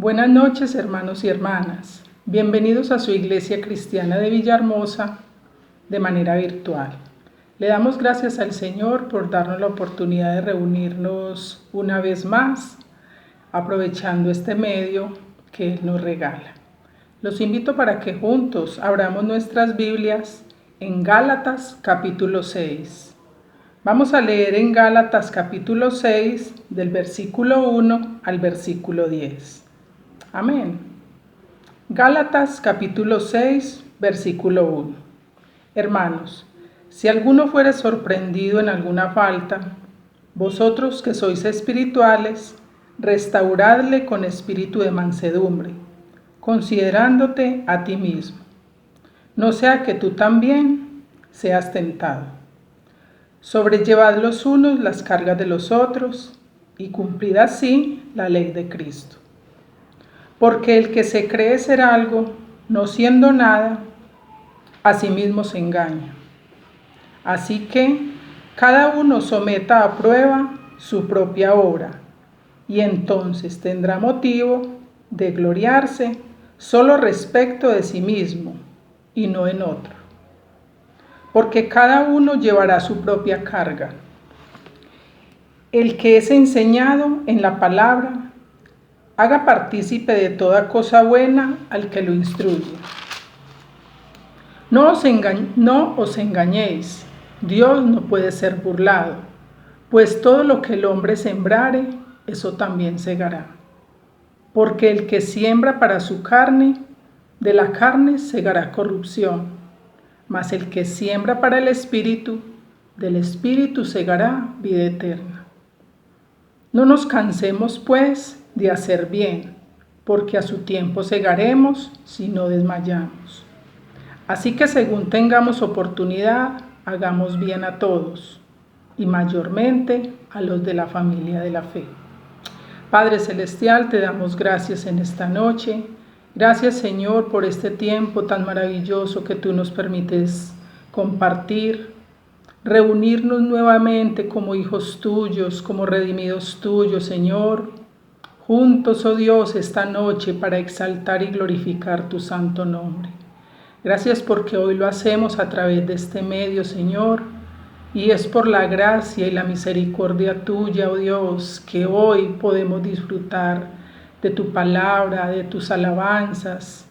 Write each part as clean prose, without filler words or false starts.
Buenas noches, hermanos y hermanas. Bienvenidos a su Iglesia Cristiana de Villahermosa de manera virtual. Le damos gracias al Señor por darnos la oportunidad de reunirnos una vez más, aprovechando este medio que Él nos regala. Los invito para que juntos abramos nuestras Biblias en Gálatas capítulo 6. Vamos a leer en Gálatas capítulo 6 del versículo 1 al versículo 10. Amén. Gálatas capítulo 6, versículo 1. Hermanos, si alguno fuere sorprendido en alguna falta, vosotros que sois espirituales, restauradle con espíritu de mansedumbre, considerándote a ti mismo. No sea que tú también seas tentado. Sobrellevad los unos las cargas de los otros y cumplid así la ley de Cristo. Porque el que se cree ser algo, no siendo nada, a sí mismo se engaña. Así que cada uno someta a prueba su propia obra, y entonces tendrá motivo de gloriarse solo respecto de sí mismo y no en otro. Porque cada uno llevará su propia carga. El que es enseñado en la palabra, haga partícipe de toda cosa buena al que lo instruye. No os engañéis, Dios no puede ser burlado, pues todo lo que el hombre sembrare, eso también segará. Porque el que siembra para su carne, de la carne segará corrupción, mas el que siembra para el Espíritu, del Espíritu segará vida eterna. No nos cansemos, pues, de hacer bien, porque a su tiempo segaremos si no desmayamos. Así que según tengamos oportunidad, hagamos bien a todos, y mayormente a los de la familia de la fe. Padre Celestial, te damos gracias en esta noche. Gracias, Señor, por este tiempo tan maravilloso que tú nos permites compartir, reunirnos nuevamente como hijos tuyos, como redimidos tuyos, Señor, juntos, oh Dios, esta noche para exaltar y glorificar tu santo nombre. Gracias porque hoy lo hacemos a través de este medio, Señor, y es por la gracia y la misericordia tuya, oh Dios, que hoy podemos disfrutar de tu palabra, de tus alabanzas,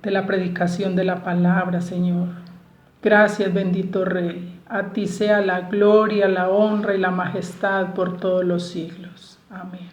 de la predicación de la palabra, Señor. Gracias, bendito Rey. A ti sea la gloria, la honra y la majestad por todos los siglos. Amén.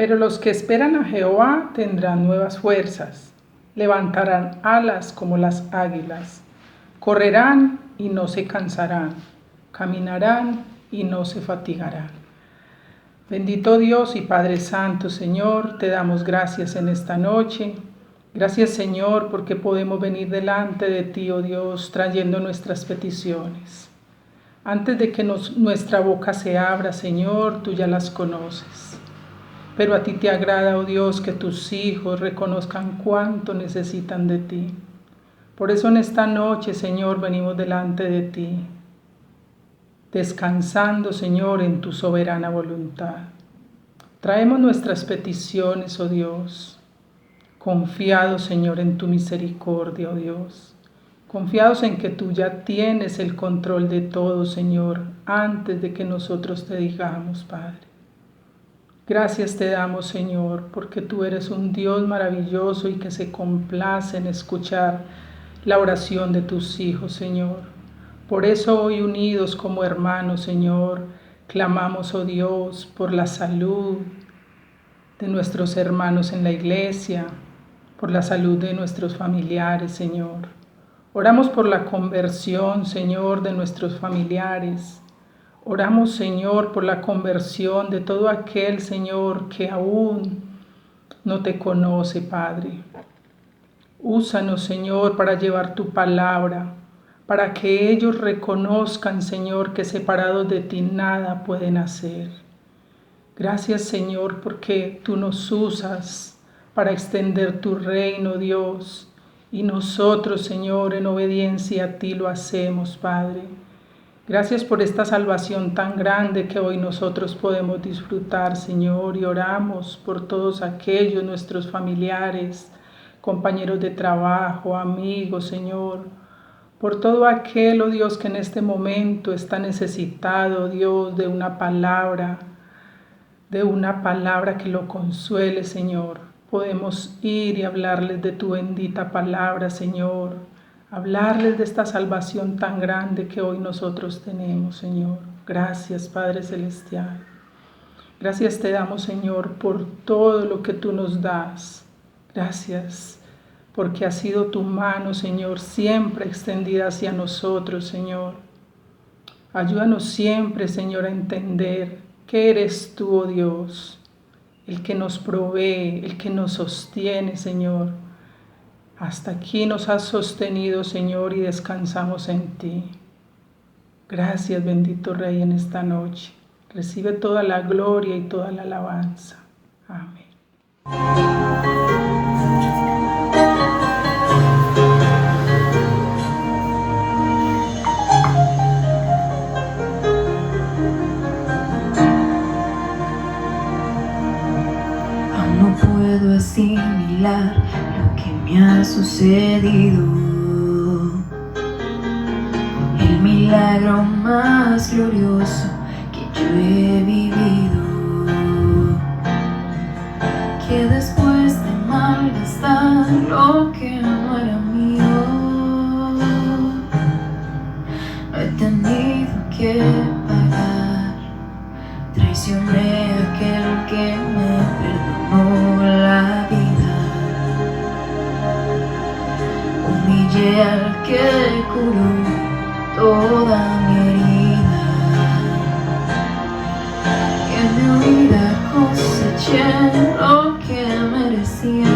Pero los que esperan a Jehová tendrán nuevas fuerzas, levantarán alas como las águilas, correrán y no se cansarán, caminarán y no se fatigarán. Bendito Dios y Padre Santo, Señor, te damos gracias en esta noche. Gracias, Señor, porque podemos venir delante de ti, oh Dios, trayendo nuestras peticiones. Antes de que nuestra boca se abra, Señor, tú ya las conoces. Pero a ti te agrada, oh Dios, que tus hijos reconozcan cuánto necesitan de ti. Por eso en esta noche, Señor, venimos delante de ti, descansando, Señor, en tu soberana voluntad. Traemos nuestras peticiones, oh Dios, confiados, Señor, en tu misericordia, oh Dios. Confiados en que tú ya tienes el control de todo, Señor, antes de que nosotros te digamos, Padre. Gracias te damos, Señor, porque tú eres un Dios maravilloso y que se complace en escuchar la oración de tus hijos, Señor. Por eso hoy unidos como hermanos, Señor, clamamos, oh Dios, por la salud de nuestros hermanos en la iglesia, por la salud de nuestros familiares, Señor. Oramos por la conversión, Señor, de nuestros familiares. Oramos, Señor, por la conversión de todo aquel, Señor, que aún no te conoce, Padre. Úsanos, Señor, para llevar tu palabra, para que ellos reconozcan, Señor, que separados de ti nada pueden hacer. Gracias, Señor, porque tú nos usas para extender tu reino, Dios, y nosotros, Señor, en obediencia a ti lo hacemos, Padre. Gracias por esta salvación tan grande que hoy nosotros podemos disfrutar, Señor, y oramos por todos aquellos, nuestros familiares, compañeros de trabajo, amigos, Señor, por todo aquel, oh Dios, que en este momento está necesitado, Dios, de una palabra que lo consuele, Señor. Podemos ir y hablarles de tu bendita palabra, Señor, hablarles de esta salvación tan grande que hoy nosotros tenemos, Señor. Gracias, Padre Celestial. Gracias te damos, Señor, por todo lo que tú nos das. Gracias porque ha sido tu mano, Señor, siempre extendida hacia nosotros, Señor. Ayúdanos siempre, Señor, a entender que eres tú, oh Dios, el que nos provee, el que nos sostiene, Señor. Hasta aquí nos has sostenido, Señor, y descansamos en ti. Gracias, bendito Rey, en esta noche. Recibe toda la gloria y toda la alabanza. Amén. Aún no puedo asimilar lo que me ha sucedido. El milagro más glorioso que yo he vivido, que después de malgastar lo que no era mío, no he tenido que pagar. Traicioné a aquel que me perdonó la vida, humillé al que curó toda mi herida, y en mi vida coseché lo que merecía,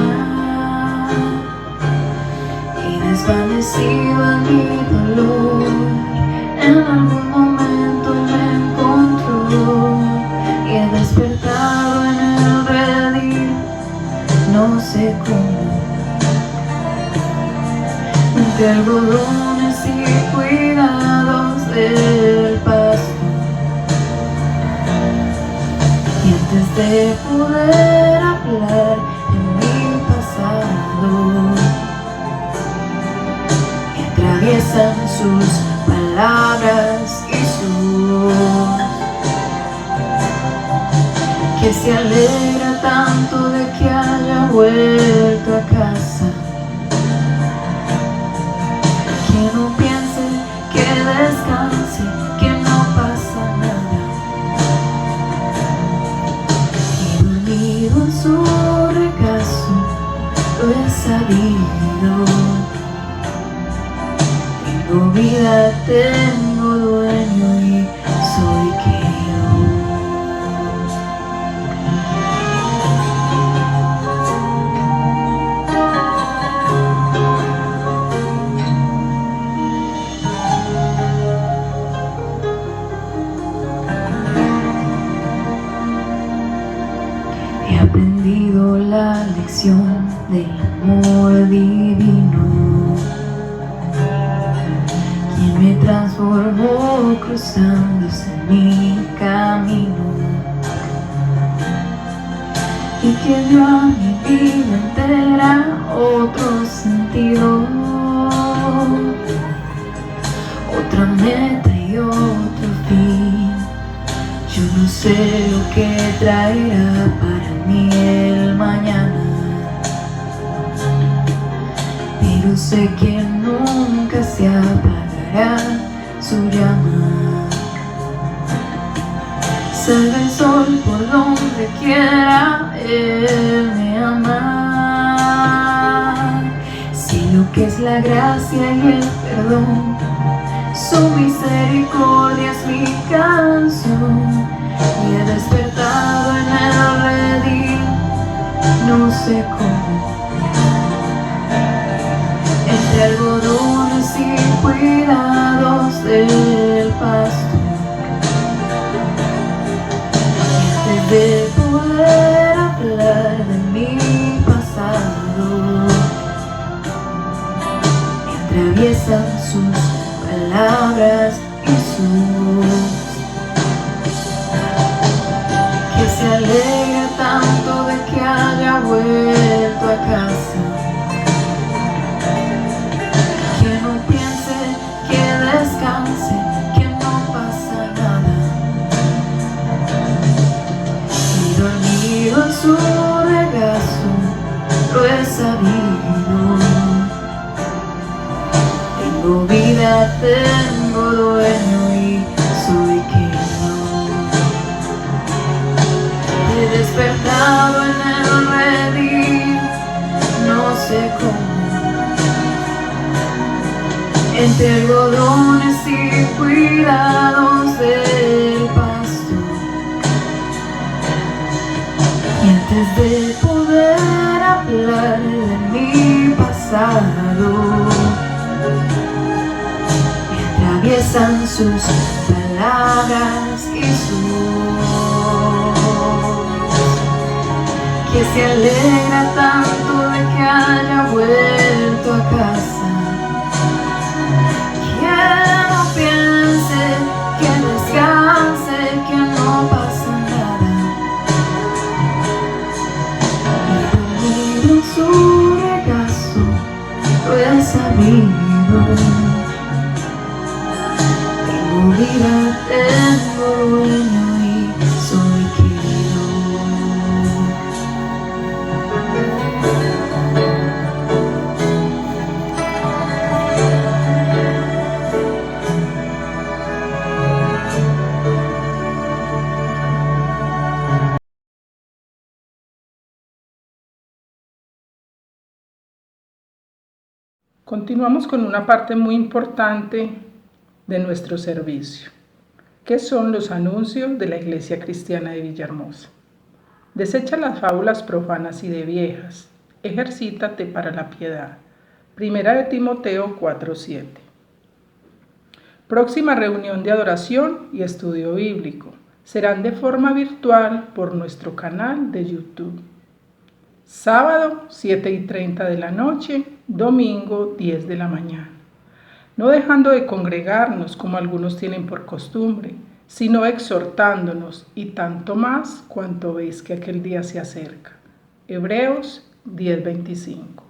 y desvanecido en mi dolor, en algún momento me encontró, y he despertado en el redil, no sé cómo, entre algodones y cuidados del pasto, y antes de poder hablar de mi pasado, me atraviesan sus palabras y su voz, que se alegra tanto de que haya vuelto a casa, que no piense, que descanse, que no pasa nada, y dormido en su regazo lo he sabido. Tengo vida, tengo dueño y soy querido. He aprendido la lección del amor divino, quien me transformó cruzándose mi camino, y que dio a mi vida entera otro sentido, otra meta y otro fin. Yo no sé lo que traerá para mí el mañana, pero sé que nunca se apagará su llama. Salga el sol por donde quiera, Él me ama. Si lo que es la gracia y el perdón, su misericordia es mi canción, y he despertado en el redil, no sé cómo, entre algodones y cuidados del pasto, y antes de poder hablar de mi pasado, me atraviesan sus palabras y su voz, que se alegra tanto de que haya vuelto a casa, Tengo vida, tengo dueño y soy quien he despertado en el redil, no sé cómo, entre algodones y cuidados del pasto. Y antes de poder hablar de mi pasado, me atraviesan sus palabras y su voz, que se alegra tanto de que haya vuelto a casa. Que no piense, que descanse, que no pasa nada. Y dormido en su regazo lo he sabido. Tengo vida, tengo dueño y soy querido. Continuamos con una parte muy importante de nuestro servicio, que son los anuncios de la Iglesia Cristiana de Villahermosa. Desecha las fábulas profanas y de viejas, ejercítate para la piedad. Primera de Timoteo 4:7. Próxima reunión de adoración y estudio bíblico. Serán de forma virtual por nuestro canal de YouTube. Sábado 7:30 de la noche, domingo 10 de la mañana. No dejando de congregarnos como algunos tienen por costumbre, sino exhortándonos, y tanto más cuanto veis que aquel día se acerca. Hebreos 10:25.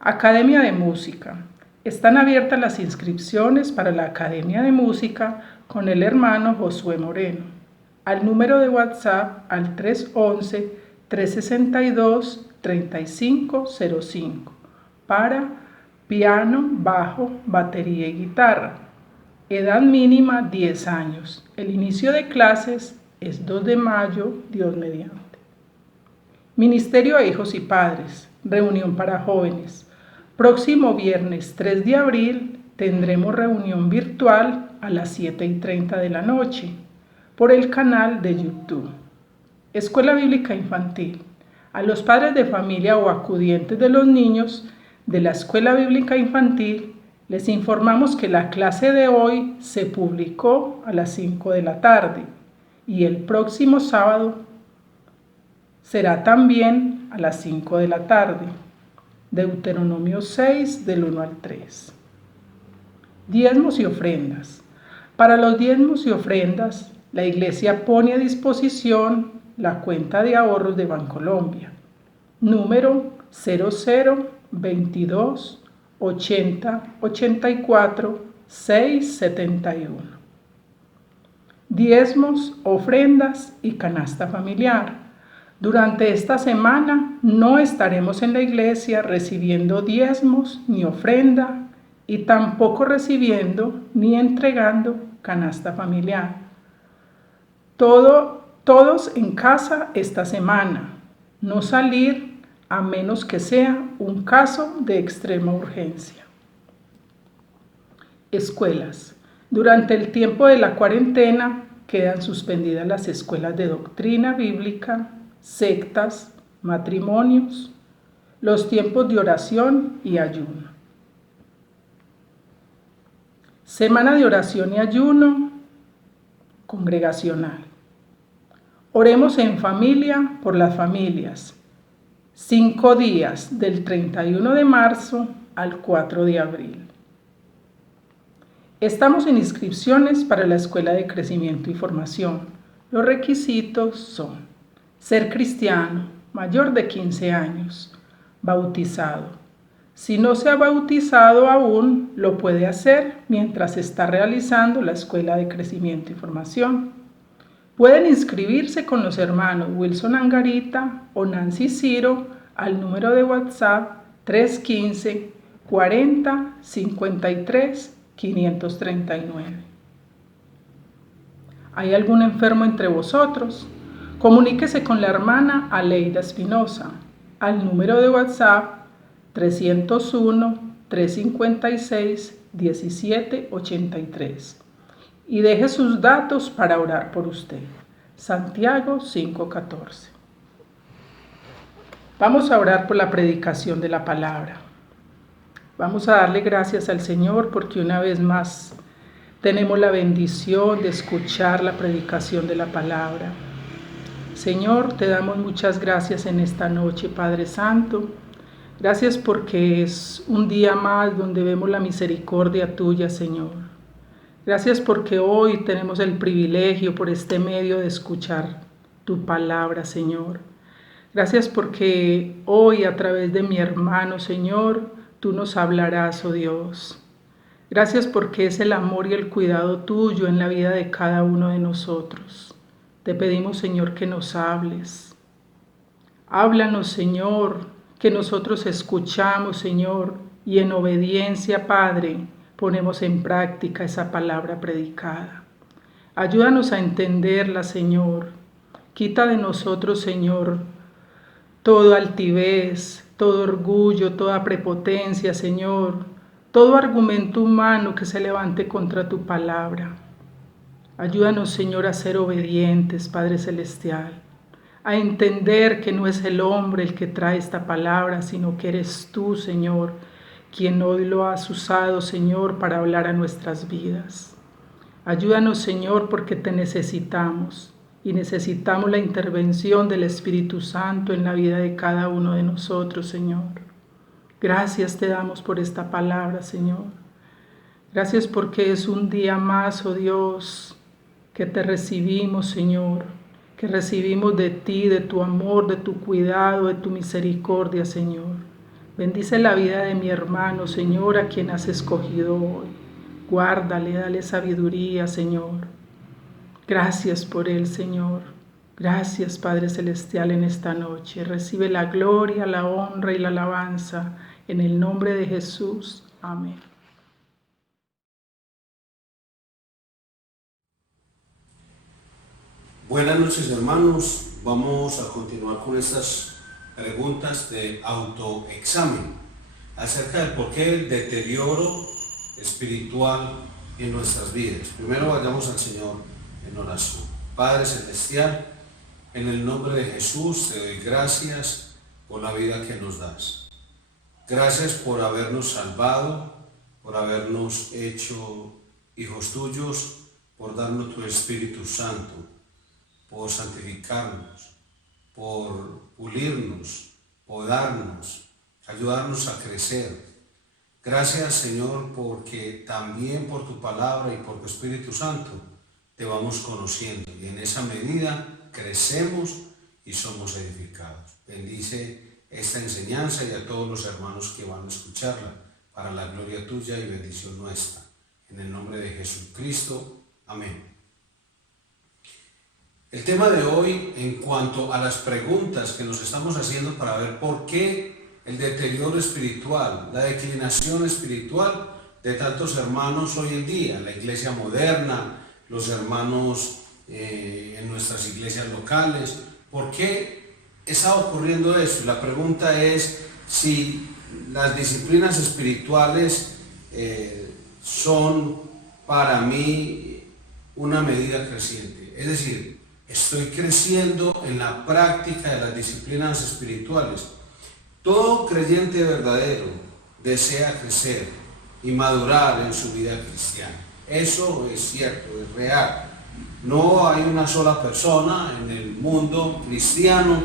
Academia de Música. Están abiertas las inscripciones para la Academia de Música con el hermano Josué Moreno. Al número de WhatsApp al 311-362-3505 para piano, bajo, batería y guitarra. Edad mínima 10 años. El inicio de clases es 2 de mayo, Dios mediante. Ministerio a hijos y padres. Reunión para jóvenes. Próximo viernes 3 de abril tendremos reunión virtual a las 7:30 de la noche por el canal de YouTube. Escuela Bíblica Infantil. A los padres de familia o acudientes de los niños de la Escuela Bíblica Infantil les informamos que la clase de hoy se publicó a las 5 de la tarde y el próximo sábado será también a las 5 de la tarde. Deuteronomio 6 del 1 al 3. Diezmos y ofrendas. Para los diezmos y ofrendas, la Iglesia pone a disposición la cuenta de ahorros de Bancolombia, número 0022 80 84 671. Diezmos, ofrendas y canasta familiar. Durante esta semana no estaremos en la iglesia recibiendo diezmos ni ofrenda y tampoco recibiendo ni entregando canasta familiar. Todos en casa esta semana. No salir a menos que sea un caso de extrema urgencia. Escuelas. Durante el tiempo de la cuarentena quedan suspendidas las escuelas de doctrina bíblica, sectas, matrimonios, los tiempos de oración y ayuno. Semana de oración y ayuno congregacional. Oremos en familia por las familias. 5 días del 31 de marzo al 4 de abril. Estamos en inscripciones para la Escuela de Crecimiento y Formación. Los requisitos son: ser cristiano, mayor de 15 años, bautizado. Si no se ha bautizado aún, lo puede hacer mientras está realizando la Escuela de Crecimiento y Formación. Pueden inscribirse con los hermanos Wilson Angarita o Nancy Ciro al número de WhatsApp 40 53 539. ¿Hay algún enfermo entre vosotros? Comuníquese con la hermana Aleida Espinosa al número de WhatsApp 301-356-1783 y deje sus datos para orar por usted. Santiago 5:14. Vamos a orar por la predicación de la palabra. Vamos a darle gracias al Señor porque una vez más tenemos la bendición de escuchar la predicación de la palabra. Señor, te damos muchas gracias en esta noche, Padre Santo. Gracias porque es un día más donde vemos la misericordia tuya, Señor. Gracias porque hoy tenemos el privilegio por este medio de escuchar tu palabra, Señor. Gracias porque hoy a través de mi hermano, Señor, tú nos hablarás, oh Dios. Gracias porque es el amor y el cuidado tuyo en la vida de cada uno de nosotros. Te pedimos, Señor, que nos hables. Háblanos, Señor, que nosotros escuchamos, Señor, y en obediencia, Padre, ponemos en práctica esa palabra predicada. Ayúdanos a entenderla, Señor. Quita de nosotros, Señor, toda altivez, todo orgullo, toda prepotencia, Señor, todo argumento humano que se levante contra tu palabra. Ayúdanos, Señor, a ser obedientes, Padre Celestial, a entender que no es el hombre el que trae esta palabra, sino que eres tú, Señor, quien hoy lo has usado, Señor, para hablar a nuestras vidas. Ayúdanos, Señor, porque te necesitamos y necesitamos la intervención del Espíritu Santo en la vida de cada uno de nosotros, Señor. Gracias te damos por esta palabra, Señor. Gracias porque es un día más, oh Dios, que te recibimos, Señor, que recibimos de ti, de tu amor, de tu cuidado, de tu misericordia, Señor. Bendice la vida de mi hermano, Señor, a quien has escogido hoy. Guárdale, dale sabiduría, Señor. Gracias por él, Señor. Gracias, Padre Celestial, en esta noche. Recibe la gloria, la honra y la alabanza en el nombre de Jesús. Amén. Buenas noches, hermanos. Vamos a continuar con estas preguntas de autoexamen acerca del por qué el deterioro espiritual en nuestras vidas. Primero vayamos al Señor en oración. Padre Celestial, en el nombre de Jesús te doy gracias por la vida que nos das. Gracias por habernos salvado, por habernos hecho hijos tuyos, por darnos tu Espíritu Santo, por santificarnos, por pulirnos, podarnos, ayudarnos a crecer. Gracias, Señor, porque también por tu palabra y por tu Espíritu Santo te vamos conociendo y en esa medida crecemos y somos edificados. Bendice esta enseñanza y a todos los hermanos que van a escucharla para la gloria tuya y bendición nuestra. En el nombre de Jesucristo. Amén. El tema de hoy en cuanto a las preguntas que nos estamos haciendo para ver por qué el deterioro espiritual, la declinación espiritual de tantos hermanos hoy en día, la iglesia moderna, los hermanos en nuestras iglesias locales, ¿por qué está ocurriendo eso? La pregunta es si las disciplinas espirituales son para mí una medida creciente, es decir, estoy creciendo en la práctica de las disciplinas espirituales. Todo creyente verdadero desea crecer y madurar en su vida cristiana. Eso es cierto, es real. No hay una sola persona en el mundo cristiano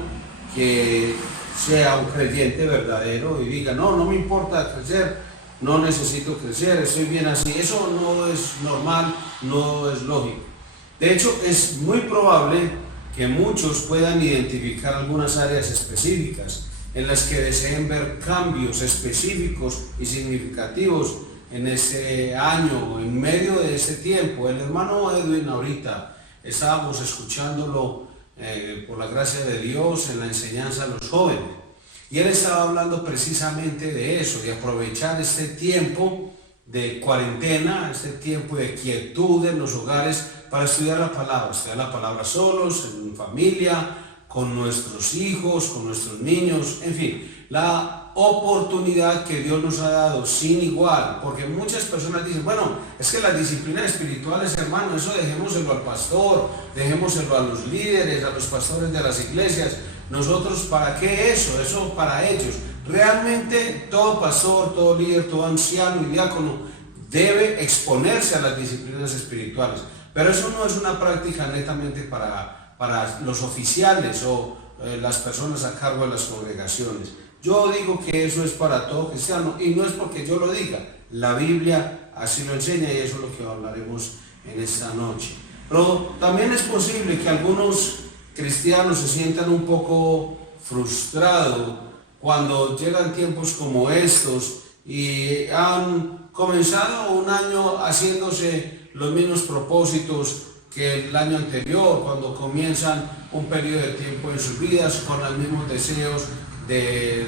que sea un creyente verdadero y diga, no me importa crecer, no necesito crecer, estoy bien así. Eso no es normal, no es lógico. De hecho, es muy probable que muchos puedan identificar algunas áreas específicas en las que deseen ver cambios específicos y significativos en este año o en medio de este tiempo. El hermano Edwin ahorita estábamos escuchándolo por la gracia de Dios en la enseñanza a los jóvenes Y él estaba hablando precisamente de eso, de aprovechar este tiempo de cuarentena, este tiempo de quietud en los hogares para estudiar la palabra solos, en familia, con nuestros hijos, con nuestros niños, en fin, la oportunidad que Dios nos ha dado sin igual, porque muchas personas dicen, bueno, es que las disciplinas espirituales, hermano, eso dejémoselo al pastor, dejémoselo a los líderes, a los pastores de las iglesias. Nosotros, ¿para qué eso? Eso para ellos. Realmente todo pastor, todo líder, todo anciano y diácono debe exponerse a las disciplinas espirituales, pero eso no es una práctica netamente para los oficiales o las personas a cargo de las congregaciones. Yo digo que eso es para todo cristiano, y no es porque yo lo diga, la Biblia así lo enseña, y eso es lo que hablaremos en esta noche. Pero también es posible que algunos cristianos se sientan un poco frustrados cuando llegan tiempos como estos y han comenzado un año haciéndose los mismos propósitos que el año anterior, cuando comienzan un periodo de tiempo en sus vidas con los mismos deseos del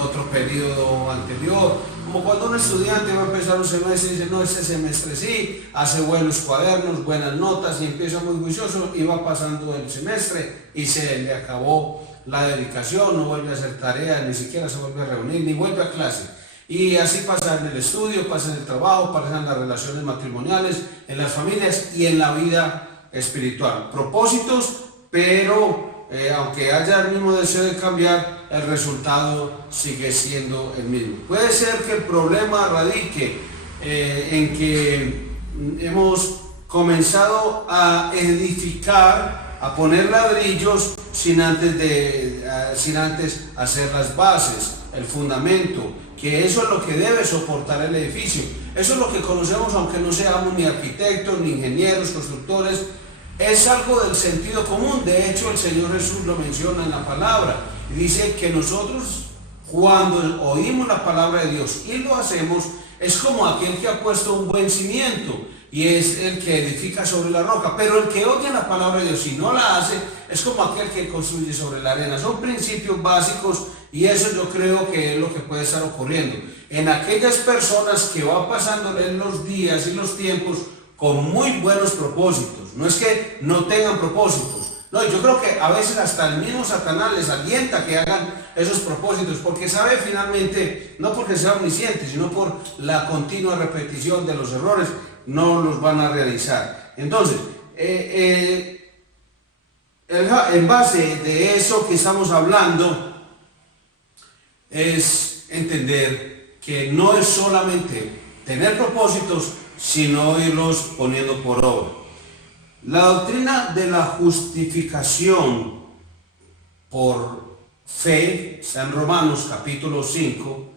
otro periodo anterior. Como cuando un estudiante va a empezar un semestre y dice, no, este semestre sí, hace buenos cuadernos, buenas notas, y empieza muy juicioso, y va pasando el semestre y se le acabó la dedicación, no vuelve a hacer tareas, ni siquiera se vuelve a reunir, ni vuelve a clase. Y así pasa en el estudio, pasa en el trabajo, pasa en las relaciones matrimoniales, en las familias y en la vida espiritual. Propósitos, pero aunque haya el mismo deseo de cambiar, el resultado sigue siendo el mismo. Puede ser que el problema radique en que hemos comenzado a edificar, a poner ladrillos sin antes hacer las bases, el fundamento, que eso es lo que debe soportar el edificio. Eso es lo que conocemos, aunque no seamos ni arquitectos, ni ingenieros, constructores. Es algo del sentido común. De hecho, el Señor Jesús lo menciona en la palabra. Y dice que nosotros, cuando oímos la palabra de Dios y lo hacemos, es como aquel que ha puesto un buen cimiento y es el que edifica sobre la roca. Pero el que oye la palabra de Dios y no la hace, es como aquel que construye sobre la arena. Son principios básicos, y eso yo creo que es lo que puede estar ocurriendo en aquellas personas que van pasándoles los días y los tiempos con muy buenos propósitos. No es que no tengan propósitos, no, yo creo que a veces hasta el mismo Satanás les alienta que hagan esos propósitos, porque sabe finalmente, no porque sea omnisciente, sino por la continua repetición de los errores, no los van a realizar. Entonces, en base de eso que estamos hablando, es entender que no es solamente tener propósitos, sino irlos poniendo por obra. La doctrina de la justificación por fe está en Romanos capítulo 5,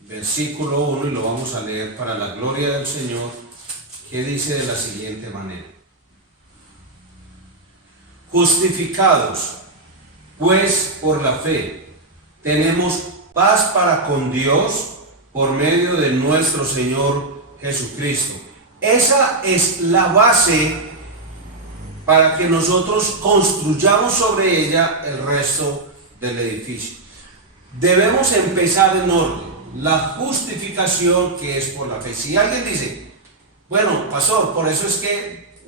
versículo 1, y lo vamos a leer para la gloria del Señor, que dice de la siguiente manera: justificados pues por la fe, tenemos paz para con Dios por medio de nuestro Señor Jesucristo. Esa es la base para que nosotros construyamos sobre ella el resto del edificio. Debemos empezar en orden. La justificación, que es por la fe. Si alguien dice, bueno, pastor, por eso es que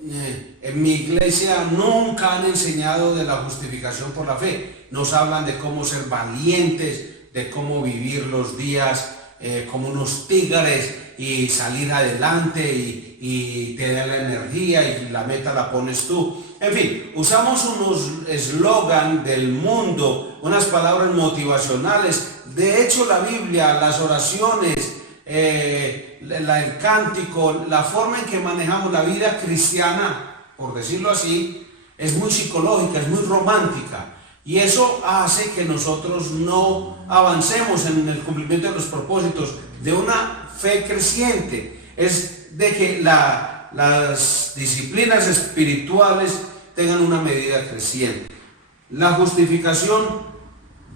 en mi iglesia nunca han enseñado de la justificación por la fe. Nos hablan de cómo ser valientes, de cómo vivir los días como unos tigres y salir adelante y tener la energía, y la meta la pones tú. En fin, usamos unos eslogan del mundo, unas palabras motivacionales. De hecho, la Biblia, las oraciones, el cántico, la forma en que manejamos la vida cristiana, por decirlo así, es muy psicológica, es muy romántica. Y eso hace que nosotros no avancemos en el cumplimiento de los propósitos de una fe creciente. Es de que las disciplinas espirituales tengan una medida creciente. La justificación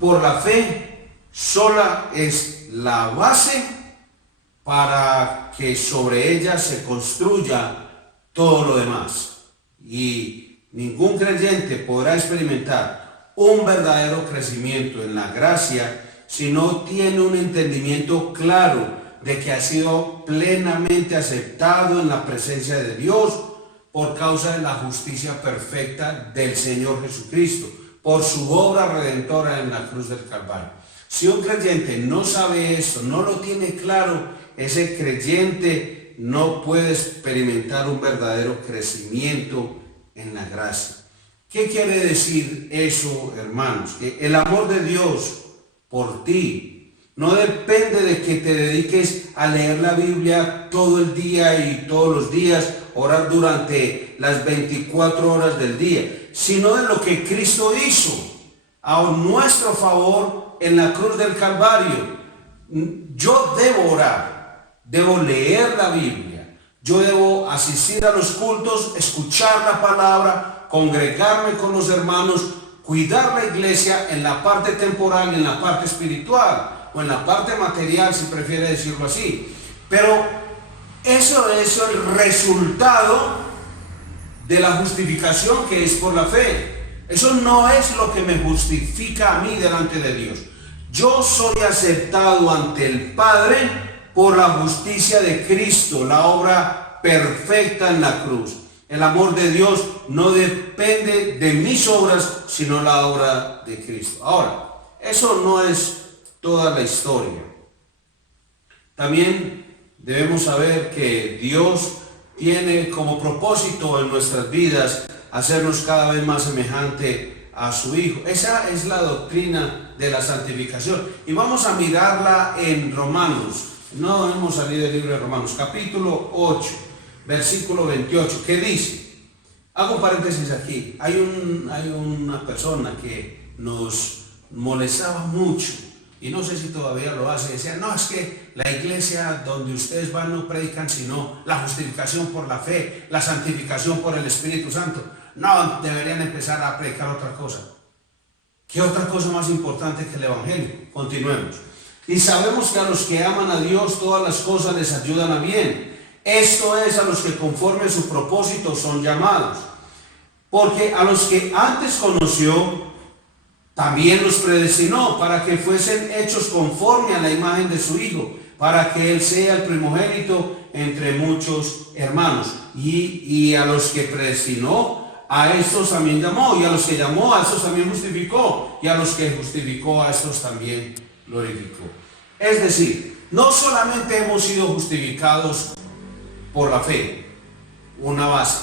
por la fe sola es la base para que sobre ella se construya todo lo demás. Y ningún creyente podrá experimentar un verdadero crecimiento en la gracia si no tiene un entendimiento claro de que ha sido plenamente aceptado en la presencia de Dios por causa de la justicia perfecta del Señor Jesucristo, por su obra redentora en la cruz del Calvario. Si un creyente no sabe esto, no lo tiene claro, ese creyente no puede experimentar un verdadero crecimiento en la gracia. ¿Qué quiere decir eso, hermanos? Que el amor de Dios por ti no depende de que te dediques a leer la Biblia todo el día y todos los días, orar durante las 24 horas del día, sino de lo que Cristo hizo a nuestro favor en la cruz del Calvario. Yo debo orar, debo leer la Biblia, yo debo asistir a los cultos, escuchar la palabra, congregarme con los hermanos, cuidar la iglesia en la parte temporal y en la parte espiritual, o en la parte material, si prefiere decirlo así. Pero eso es el resultado de la justificación que es por la fe. Eso no es lo que me justifica a mí delante de Dios. Yo soy aceptado ante el Padre por la justicia de Cristo, la obra perfecta en la cruz. El amor de Dios no depende de mis obras, sino la obra de Cristo. Ahora, eso no es toda la historia. También debemos saber que Dios tiene como propósito en nuestras vidas hacernos cada vez más semejante a su Hijo. Esa es la doctrina de la santificación. Y vamos a mirarla en Romanos. No hemos salido del libro de Romanos, capítulo 8. Versículo 28, ¿qué dice? Hago un paréntesis aquí. Hay una persona que nos molestaba mucho, y no sé si todavía lo hace. Decía, no, es que la iglesia donde ustedes van no predican sino la justificación por la fe, la santificación por el Espíritu Santo. No, deberían empezar a predicar otra cosa. ¿Qué otra cosa más importante que el Evangelio? Continuemos. Y sabemos que a los que aman a Dios todas las cosas les ayudan a bien. Esto es, a los que conforme a su propósito son llamados. Porque a los que antes conoció, también los predestinó para que fuesen hechos conforme a la imagen de su Hijo, para que Él sea el primogénito entre muchos hermanos. Y a los que predestinó, a estos también llamó. Y a los que llamó, a estos también justificó. Y a los que justificó, a estos también glorificó. Es decir, no solamente hemos sido justificados por la fe, una base.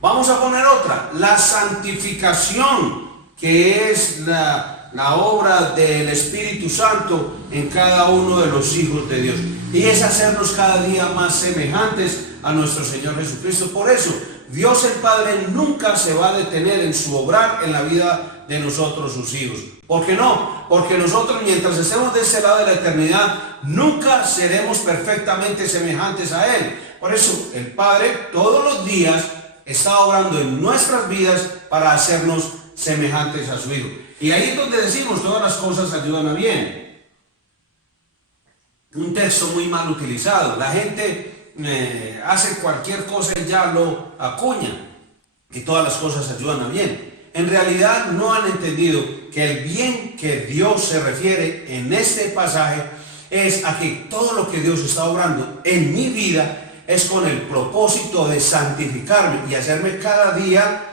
Vamos a poner otra, la santificación, que es la obra del Espíritu Santo en cada uno de los hijos de Dios. Y es hacernos cada día más semejantes a nuestro Señor Jesucristo. Por eso, Dios el Padre nunca se va a detener en su obrar en la vida de nosotros, sus hijos. ¿Por qué no? Porque nosotros, mientras estemos de ese lado de la eternidad, nunca seremos perfectamente semejantes a Él. Por eso el Padre todos los días está obrando en nuestras vidas para hacernos semejantes a su Hijo. Y ahí es donde decimos, todas las cosas ayudan a bien. Un texto muy mal utilizado. La gente hace cualquier cosa y ya lo acuña, que todas las cosas ayudan a bien. En realidad no han entendido que el bien que Dios se refiere en este pasaje es a que todo lo que Dios está obrando en mi vida es con el propósito de santificarme y hacerme cada día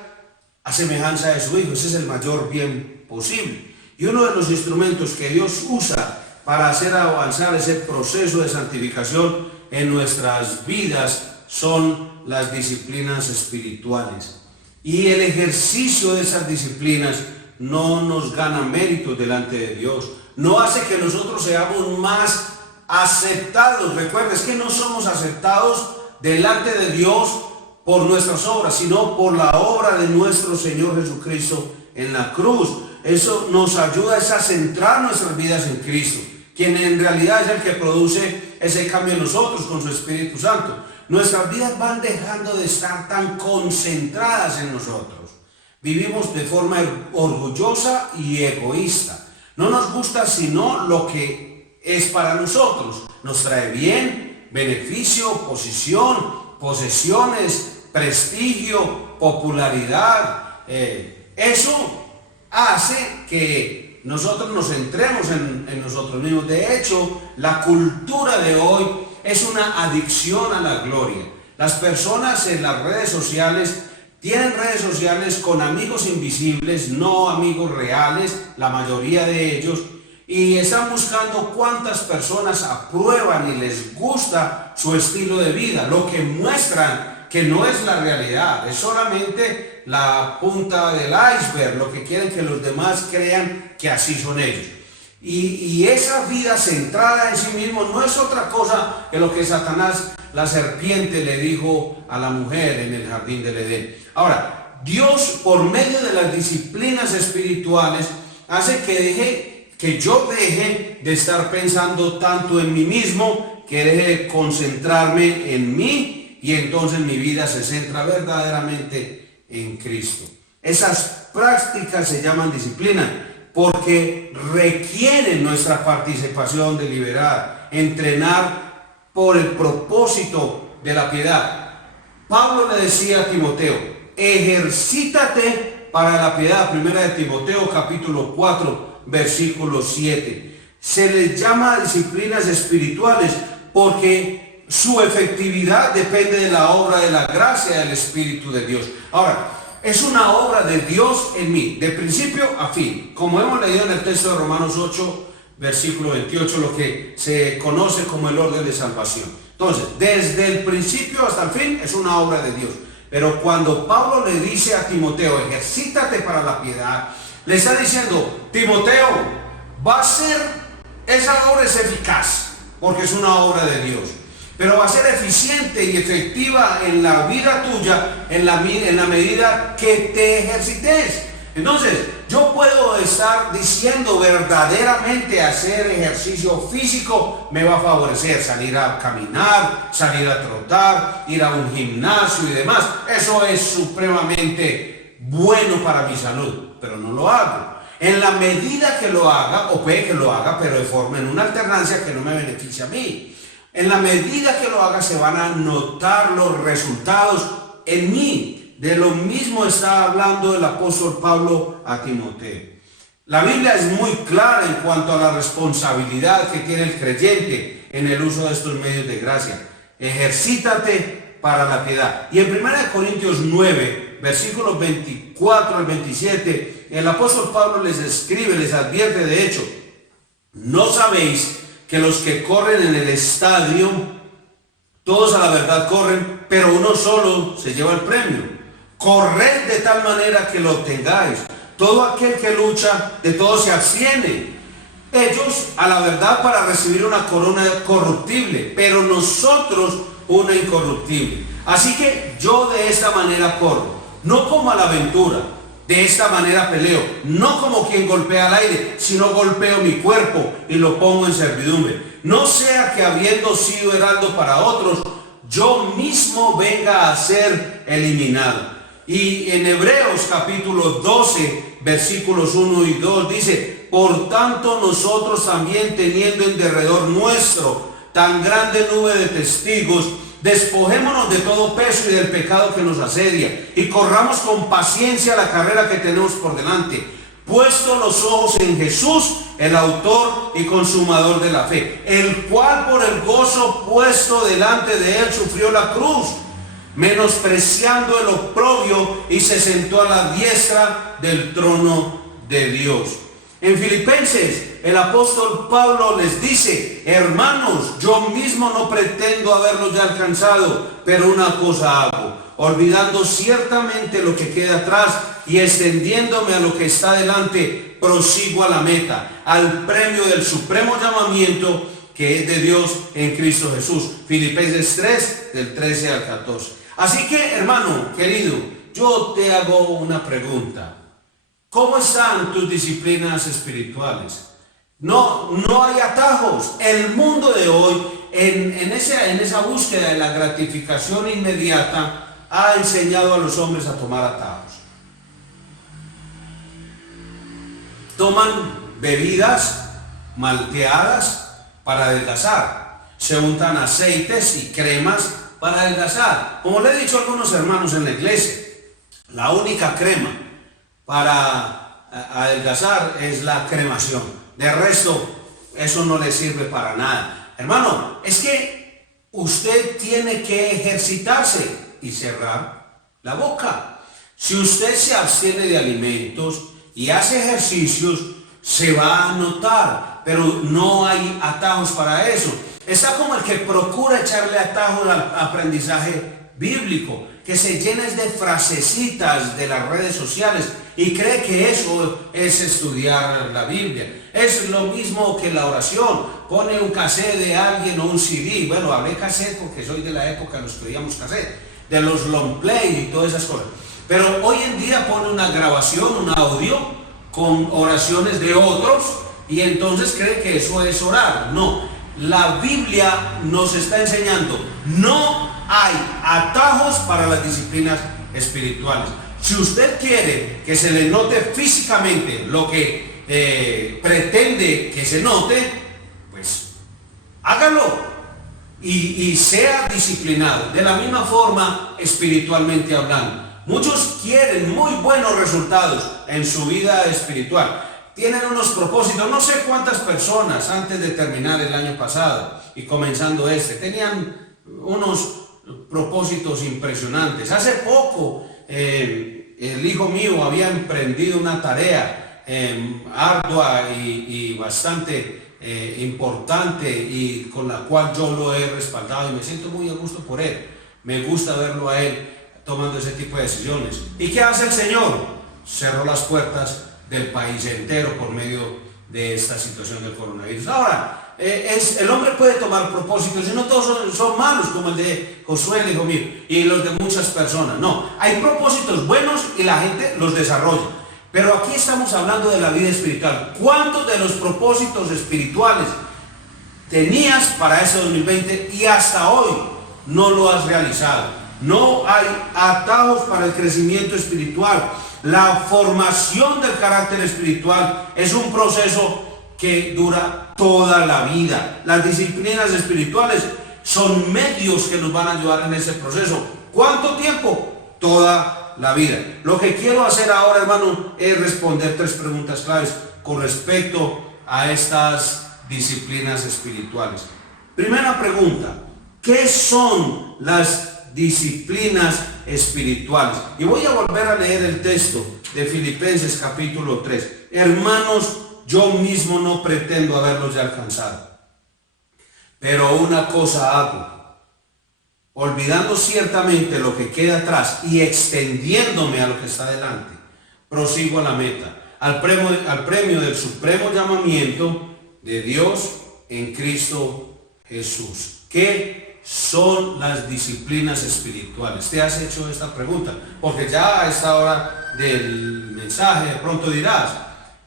a semejanza de su Hijo. Ese es el mayor bien posible. Y uno de los instrumentos que Dios usa para hacer avanzar ese proceso de santificación en nuestras vidas son las disciplinas espirituales. Y el ejercicio de esas disciplinas no nos gana méritos delante de Dios. No hace que nosotros seamos más aceptados. Recuerda, es que no somos aceptados delante de Dios por nuestras obras, sino por la obra de nuestro Señor Jesucristo en la cruz. Eso nos ayuda a centrar nuestras vidas en Cristo, quien en realidad es el que produce ese cambio en nosotros con su Espíritu Santo. Nuestras vidas van dejando de estar tan concentradas en nosotros. Vivimos de forma orgullosa y egoísta. No nos gusta sino lo que es para nosotros. Nos trae bien, beneficio, posición, posesiones, prestigio, popularidad. Eso hace que nosotros nos centremos en nosotros mismos. De hecho, la cultura de hoy es una adicción a la gloria. Las personas en las redes sociales tienen redes sociales con amigos invisibles, no amigos reales, la mayoría de ellos, y están buscando cuántas personas aprueban y les gusta su estilo de vida, lo que muestran que no es la realidad, es solamente la punta del iceberg, lo que quieren que los demás crean que así son ellos. Y esa vida centrada en sí mismo no es otra cosa que lo que Satanás, la serpiente, le dijo a la mujer en el jardín del Edén. Ahora, Dios, por medio de las disciplinas espirituales, hace que yo deje de estar pensando tanto en mí mismo, que deje de concentrarme en mí, y entonces mi vida se centra verdaderamente en Cristo. Esas prácticas se llaman disciplina, porque requieren nuestra participación deliberada, entrenar por el propósito de la piedad. Pablo le decía a Timoteo, ejercítate para la piedad, 1 de Timoteo capítulo 4, versículo 7. Se les llama disciplinas espirituales porque su efectividad depende de la obra de la gracia del Espíritu de Dios. Ahora, es una obra de Dios en mí, de principio a fin. Como hemos leído en el texto de Romanos 8, versículo 28, lo que se conoce como el orden de salvación. Entonces, desde el principio hasta el fin es una obra de Dios. Pero cuando Pablo le dice a Timoteo, ejercítate para la piedad, le está diciendo, Timoteo, esa obra es eficaz, porque es una obra de Dios. Pero va a ser eficiente y efectiva en la vida tuya en la medida que te ejercites. Entonces, yo puedo estar diciendo verdaderamente hacer ejercicio físico me va a favorecer, salir a caminar, salir a trotar, ir a un gimnasio y demás. Eso es supremamente bueno para mi salud, pero no lo hago. En la medida que lo haga, o puede que lo haga, pero de forma en una alternancia que no me beneficia a mí. En la medida que lo haga se van a notar los resultados en mí. De lo mismo está hablando el apóstol Pablo a Timoteo. La Biblia es muy clara en cuanto a la responsabilidad que tiene el creyente en el uso de estos medios de gracia. Ejercítate para la piedad. Y en 1 Corintios 9, versículos 24 al 27, el apóstol Pablo les escribe, les advierte de hecho, ¿no sabéis que los que corren en el estadio, todos a la verdad corren, pero uno solo se lleva el premio? Corred de tal manera que lo obtengáis. Todo aquel que lucha, de todo se abstiene. Ellos a la verdad para recibir una corona corruptible, pero nosotros una incorruptible. Así que yo de esta manera corro, no como a la aventura. De esta manera peleo, no como quien golpea al aire, sino golpeo mi cuerpo y lo pongo en servidumbre. No sea que habiendo sido heraldo para otros, yo mismo venga a ser eliminado. Y en Hebreos capítulo 12, versículos 1 y 2 dice, por tanto nosotros también teniendo en derredor nuestro tan grande nube de testigos, despojémonos de todo peso y del pecado que nos asedia, y corramos con paciencia la carrera que tenemos por delante, puesto los ojos en Jesús, el autor y consumador de la fe, el cual por el gozo puesto delante de él sufrió la cruz, menospreciando el oprobio, y se sentó a la diestra del trono de Dios. En Filipenses, el apóstol Pablo les dice, hermanos, yo mismo no pretendo haberlos ya alcanzado, pero una cosa hago, olvidando ciertamente lo que queda atrás y extendiéndome a lo que está delante, prosigo a la meta, al premio del supremo llamamiento que es de Dios en Cristo Jesús. Filipenses 3, del 13 al 14. Así que, hermano querido, yo te hago una pregunta. ¿Cómo están tus disciplinas espirituales? No hay atajos. El mundo de hoy, en esa búsqueda de la gratificación inmediata, ha enseñado a los hombres a tomar atajos. Toman bebidas malteadas para adelgazar. Se untan aceites y cremas para adelgazar. Como le he dicho a algunos hermanos en la iglesia, la única crema para adelgazar es la cremación. De resto, eso no le sirve para nada. Hermano, es que usted tiene que ejercitarse y cerrar la boca. Si usted se abstiene de alimentos y hace ejercicios, se va a notar, pero no hay atajos para eso. Está como el que procura echarle atajos al aprendizaje bíblico, que se llena de frasecitas de las redes sociales y cree que eso es estudiar la Biblia. Es lo mismo que la oración. Pone un cassette de alguien o un CD. Bueno, hablé cassette porque soy de la época en los que oíamos cassette, de los long play y todas esas cosas. Pero hoy en día pone una grabación, un audio con oraciones de otros y entonces cree que eso es orar. No, la Biblia nos está enseñando, no hay atajos para las disciplinas espirituales. Si usted quiere que se le note físicamente lo que pretende que se note, pues hágalo y sea disciplinado. De la misma forma, espiritualmente hablando. Muchos quieren muy buenos resultados en su vida espiritual. Tienen unos propósitos, no sé cuántas personas antes de terminar el año pasado y comenzando tenían unos propósitos impresionantes. Hace poco el hijo mío había emprendido una tarea ardua y bastante importante y con la cual yo lo he respaldado y me siento muy a gusto por él. Me gusta verlo a él tomando ese tipo de decisiones. ¿Y qué hace el Señor? Cerró las puertas del país entero por medio de esta situación del coronavirus. Ahora, el hombre puede tomar propósitos y no todos son malos, como el de Josué, el hijo mío, y los de muchas personas. No, hay propósitos buenos y la gente los desarrolla. Pero aquí estamos hablando de la vida espiritual. ¿Cuántos de los propósitos espirituales tenías para ese 2020 y hasta hoy no lo has realizado? No hay atajos para el crecimiento espiritual. La formación del carácter espiritual es un proceso que dura toda la vida. Las disciplinas espirituales son medios que nos van a ayudar en ese proceso. ¿Cuánto tiempo? Toda la vida. Lo que quiero hacer ahora, hermano, es responder 3 preguntas claves con respecto a estas disciplinas espirituales. Primera pregunta: ¿qué son las disciplinas espirituales? Y voy a volver a leer el texto de Filipenses capítulo 3. Hermanos, yo mismo no pretendo haberlos ya alcanzado, pero una cosa hago, olvidando ciertamente lo que queda atrás y extendiéndome a lo que está delante, prosigo a la meta, al premio del supremo llamamiento de Dios en Cristo Jesús. ¿Qué son las disciplinas espirituales? ¿Te has hecho esta pregunta? Porque ya a esta hora del mensaje de pronto dirás,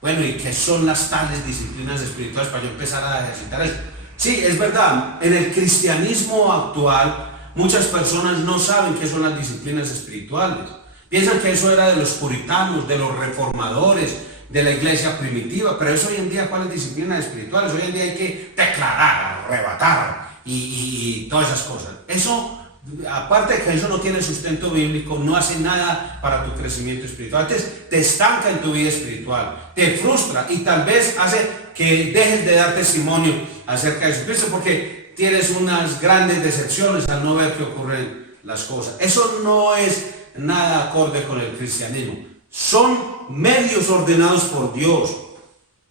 bueno, ¿y qué son las tales disciplinas espirituales para yo empezar a ejercitar eso? Sí, es verdad, en el cristianismo actual muchas personas no saben qué son las disciplinas espirituales. Piensan que eso era de los puritanos, de los reformadores, de la iglesia primitiva, pero eso hoy en día, ¿cuáles disciplinas espirituales? Hoy en día hay que declarar, arrebatar y todas esas cosas. Eso, aparte de que eso no tiene sustento bíblico, no hace nada para tu crecimiento espiritual. Te estanca en tu vida espiritual, te frustra y tal vez hace que dejes de dar testimonio acerca de Jesucristo porque tienes unas grandes decepciones al no ver que ocurren las cosas. Eso no es nada acorde con el cristianismo. Son medios ordenados por Dios,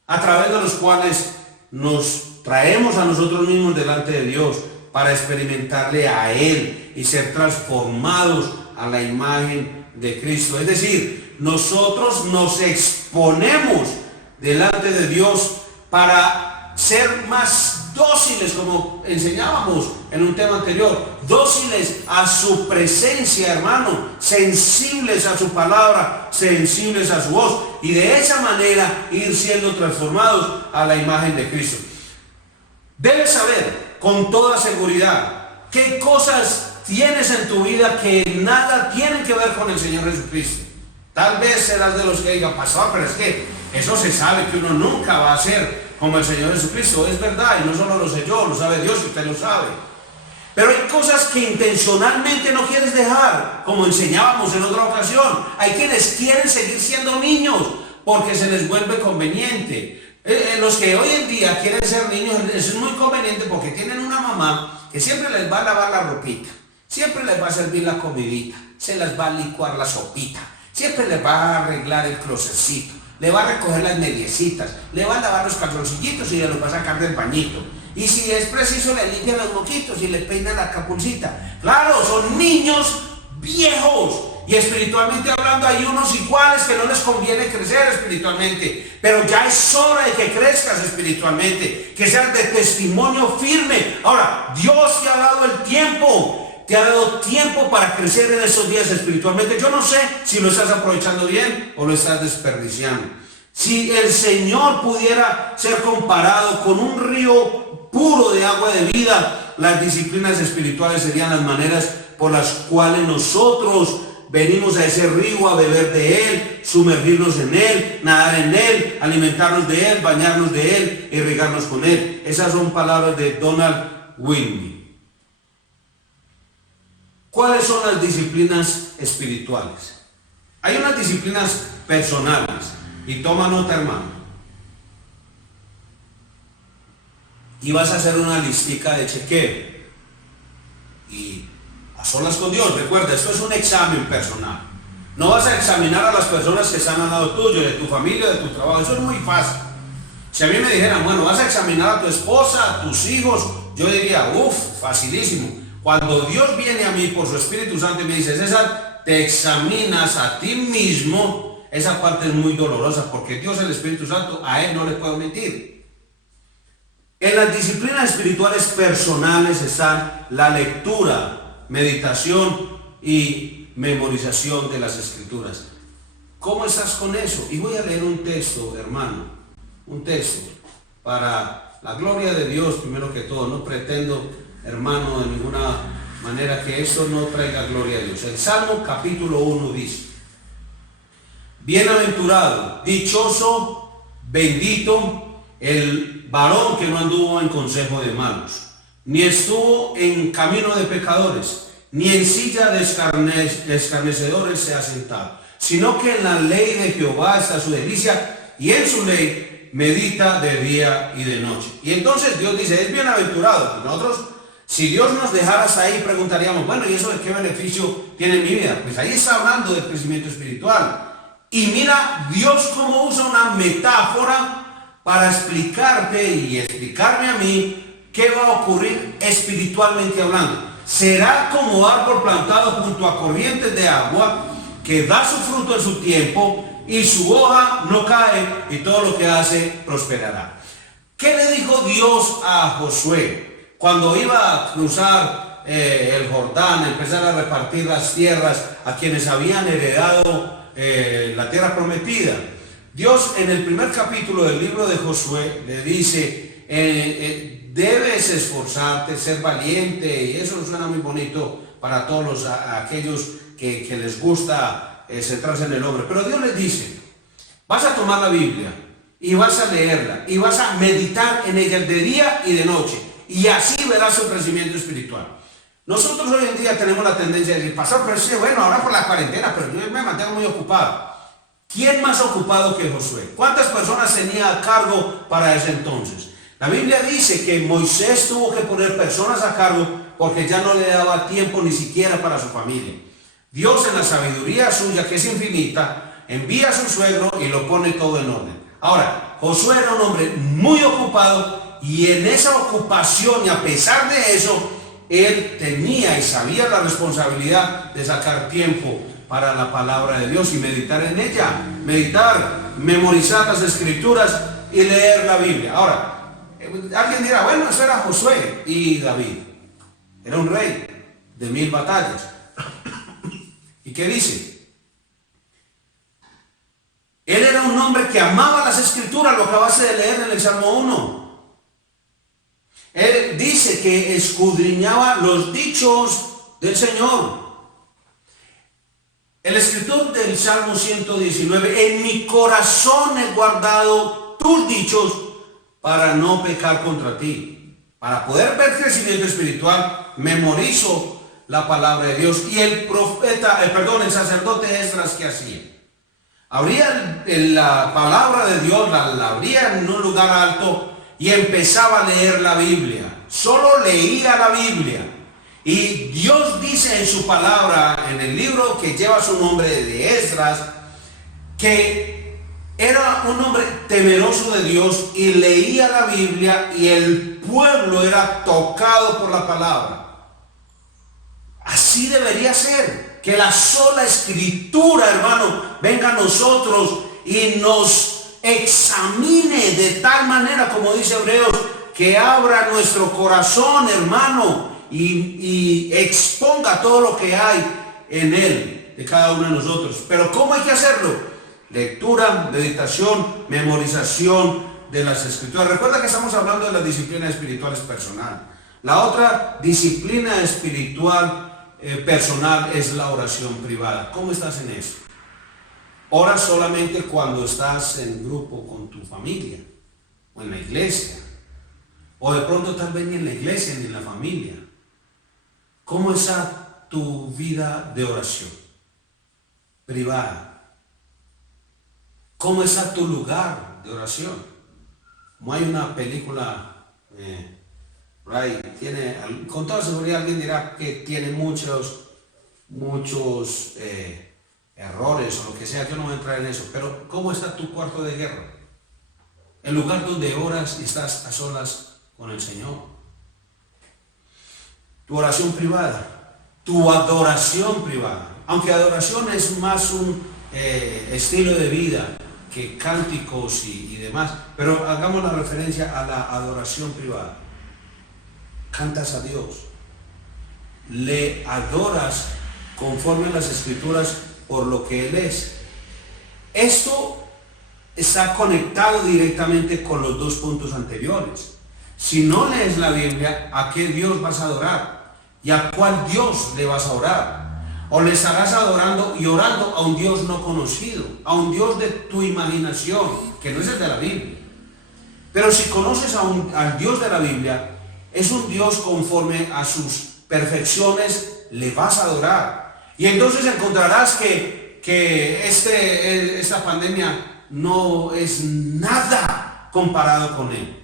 a través de los cuales nos traemos a nosotros mismos delante de Dios para experimentarle a Él y ser transformados a la imagen de Cristo. Es decir, nosotros nos exponemos delante de Dios para ser más dóciles, como enseñábamos en un tema anterior, dóciles a su presencia, hermano, sensibles a su palabra, sensibles a su voz, y de esa manera ir siendo transformados a la imagen de Cristo. Debes saber con toda seguridad qué cosas tienes en tu vida que nada tienen que ver con el Señor Jesucristo. Tal vez serás de los que digan, pastor, pero es que eso se sabe que uno nunca va a ser como el Señor Jesucristo. Es verdad, y no solo lo sé yo, lo sabe Dios y usted lo sabe. Pero hay cosas que intencionalmente no quieres dejar, como enseñábamos en otra ocasión. Hay quienes quieren seguir siendo niños, porque se les vuelve conveniente. Los que hoy en día quieren ser niños, eso es muy conveniente porque tienen una mamá que siempre les va a lavar la ropita, siempre les va a servir la comidita, se les va a licuar la sopita, siempre les va a arreglar el closetcito, le va a recoger las mediecitas, le va a lavar los calzoncillitos y le los va a sacar del bañito. Y si es preciso, le limpia los moquitos y le peina la capucita. Claro, son niños viejos. Y espiritualmente hablando, hay unos iguales que no les conviene crecer espiritualmente. Pero ya es hora de que crezcas espiritualmente, que seas de testimonio firme. Ahora, Dios te ha dado el tiempo. Te ha dado tiempo para crecer en esos días espiritualmente. Yo no sé si lo estás aprovechando bien o lo estás desperdiciando. Si el Señor pudiera ser comparado con un río puro de agua de vida, las disciplinas espirituales serían las maneras por las cuales nosotros venimos a ese río a beber de él, sumergirnos en él, nadar en él, alimentarnos de él, bañarnos de él, irrigarnos con él. Esas son palabras de Donald Whitney. ¿Cuáles son las disciplinas espirituales? Hay unas disciplinas personales, y toma nota, hermano. Y vas a hacer una listica de chequeo. Y a solas con Dios, recuerda, esto es un examen personal. No vas a examinar a las personas que están al lado tuyo, de tu familia, de tu trabajo. Eso es muy fácil. Si a mí me dijeran, bueno, vas a examinar a tu esposa, a tus hijos, yo diría, facilísimo. Cuando Dios viene a mí por su Espíritu Santo y me dice, César, te examinas a ti mismo, esa parte es muy dolorosa, porque Dios, el Espíritu Santo, a él no le puedo mentir. En las disciplinas espirituales personales están la lectura, meditación y memorización de las Escrituras. ¿Cómo estás con eso? Y voy a leer un texto, hermano, un texto para la gloria de Dios, primero que todo. No pretendo, hermano, de ninguna manera que esto no traiga gloria a Dios. El Salmo capítulo 1 dice: bienaventurado, dichoso, bendito el varón que no anduvo en consejo de malos, ni estuvo en camino de pecadores, ni en silla de escarnecedores se ha sentado, sino que en la ley de Jehová está su delicia, y en su ley medita de día y de noche. Y entonces Dios dice, es bienaventurado. Nosotros, si Dios nos dejara hasta ahí, preguntaríamos, bueno, ¿y eso de qué beneficio tiene en mi vida? Pues ahí está hablando del crecimiento espiritual. Y mira Dios cómo usa una metáfora para explicarte y explicarme a mí qué va a ocurrir espiritualmente hablando. Será como árbol plantado junto a corrientes de agua, que da su fruto en su tiempo y su hoja no cae, y todo lo que hace prosperará. ¿Qué le dijo Dios a Josué cuando iba a cruzar el Jordán, empezar a repartir las tierras a quienes habían heredado la tierra prometida? Dios, en el primer capítulo del libro de Josué, le dice, debes esforzarte, ser valiente, y eso suena muy bonito para todos aquellos que les gusta centrarse en el hombre. Pero Dios les dice, vas a tomar la Biblia y vas a leerla y vas a meditar en ella de día y de noche, y así verás su crecimiento espiritual. Nosotros hoy en día tenemos la tendencia de decir, pastor, pero sí, bueno, ahora por la cuarentena, pero yo me mantengo muy ocupado. ¿Quién más ocupado que Josué? ¿Cuántas personas tenía a cargo para ese entonces? La Biblia dice que Moisés tuvo que poner personas a cargo porque ya no le daba tiempo ni siquiera para su familia. Dios, en la sabiduría suya, que es infinita, envía a su suegro y lo pone todo en orden. Ahora, Josué era un hombre muy ocupado, y en esa ocupación, y a pesar de eso, él tenía y sabía la responsabilidad de sacar tiempo para la palabra de Dios y meditar en ella, memorizar las Escrituras y leer la Biblia. Ahora, alguien dirá, bueno, eso era Josué y David. Era un rey de 1000 batallas. ¿Y qué dice? Él era un hombre que amaba las Escrituras, lo acabaste de leer en el Salmo 1. Él dice que escudriñaba los dichos del Señor. El escritor del Salmo 119, en mi corazón he guardado tus dichos para no pecar contra ti. Para poder ver crecimiento espiritual, memorizo la palabra de Dios. Y el sacerdote Esdras, ¿qué hacía? abría la palabra de Dios, la abría en un lugar alto y empezaba a leer la Biblia. Solo leía la Biblia. Y Dios dice en su palabra, en el libro que lleva su nombre de Esdras, que era un hombre temeroso de Dios y leía la Biblia y el pueblo era tocado por la palabra. Así debería ser, que la sola escritura, hermano, venga a nosotros y nos examine de tal manera, como dice Hebreos, que abra nuestro corazón, hermano, y exponga todo lo que hay en él, de cada uno de nosotros. Pero ¿cómo hay que hacerlo? Lectura, meditación, memorización de las escrituras. Recuerda que estamos hablando de las disciplinas espirituales personal. La otra disciplina espiritual personal es la oración privada. ¿Cómo estás en eso? Oras solamente cuando estás en grupo con tu familia o en la iglesia, o de pronto tal vez ni en la iglesia ni en la familia. ¿Cómo está tu vida de oración privada? ¿Cómo está tu lugar de oración? Como hay una película, con toda seguridad alguien dirá que tiene muchos errores o lo que sea, yo no voy a entrar en eso, pero ¿cómo está tu cuarto de guerra? El lugar donde oras y estás a solas con el Señor. Tu oración privada, tu adoración privada, aunque adoración es más un estilo de vida que cánticos y demás, pero hagamos la referencia a la adoración privada. Cantas a Dios, le adoras conforme a las escrituras por lo que Él es. Esto está conectado directamente con los dos puntos anteriores. Si no lees la Biblia, ¿a qué Dios vas a adorar? ¿Y a cuál Dios le vas a orar? O le estarás adorando y orando a un Dios no conocido, a un Dios de tu imaginación, que no es el de la Biblia. Pero si conoces al Dios de la Biblia, es un Dios conforme a sus perfecciones, le vas a adorar. Y entonces encontrarás que esta pandemia no es nada comparado con él.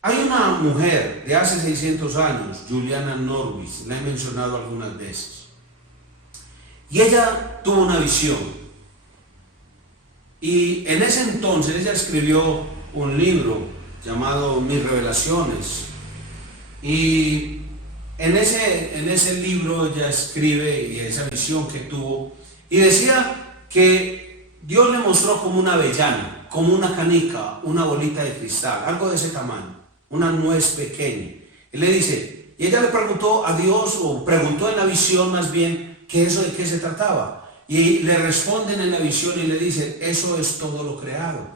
Hay una mujer de hace 600 años, Juliana Norvis, la he mencionado algunas veces. Y ella tuvo una visión. Y en ese entonces ella escribió un libro llamado Mis Revelaciones. Y en ese libro ella escribe y esa visión que tuvo. Y decía que Dios le mostró como una avellana, como una canica, una bolita de cristal, algo de ese tamaño, una nuez pequeña. Y le dice, y ella le preguntó a Dios, o preguntó en la visión más bien, que eso de qué se trataba. Y le responden en la visión y le dicen, eso es todo lo creado.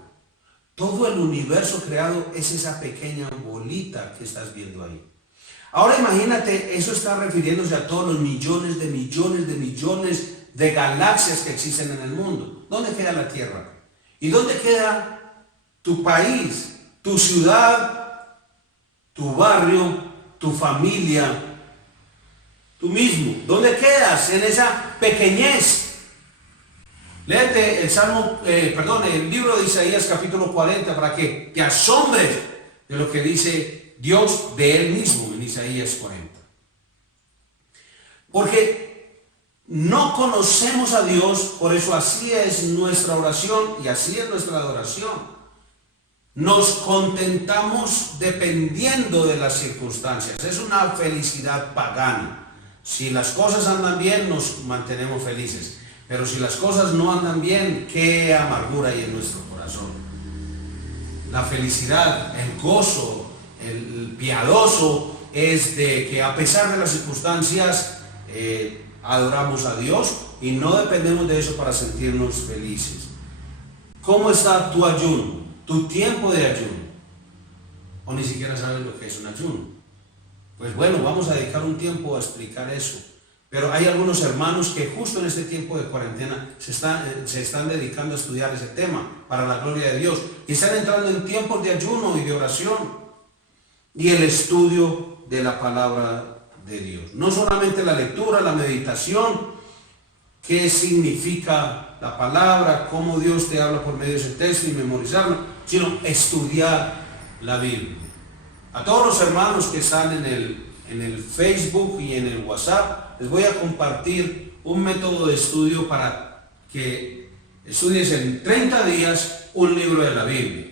Todo el universo creado es esa pequeña bolita que estás viendo ahí. Ahora imagínate, eso está refiriéndose a todos los millones de galaxias que existen en el mundo. ¿Dónde queda la Tierra? ¿Y dónde queda tu país, tu ciudad, tu barrio, tu familia, tú mismo? ¿Dónde quedas en esa pequeñez? Léete el libro de Isaías capítulo 40 para que te asombres de lo que dice Dios de Él mismo en Isaías 40. Porque no conocemos a Dios, por eso así es nuestra oración y así es nuestra adoración. Nos contentamos dependiendo de las circunstancias. Es una felicidad pagana. Si las cosas andan bien, nos mantenemos felices. Pero si las cosas no andan bien, qué amargura hay en nuestro corazón. La felicidad, el gozo, el piadoso es de que a pesar de las circunstancias adoramos a Dios y no dependemos de eso para sentirnos felices. ¿Cómo está tu ayuno? Tu tiempo de ayuno. O ni siquiera sabes lo que es un ayuno. Pues bueno, vamos a dedicar un tiempo a explicar eso. Pero hay algunos hermanos que justo en este tiempo de cuarentena se están dedicando a estudiar ese tema para la gloria de Dios. Y están entrando en tiempos de ayuno y de oración. Y el estudio de la palabra de Dios. No solamente la lectura, la meditación, qué significa la palabra, cómo Dios te habla por medio de ese texto y memorizarlo, sino estudiar la Biblia. A todos los hermanos que están en el Facebook y en el WhatsApp, les voy a compartir un método de estudio para que estudies en 30 días un libro de la Biblia.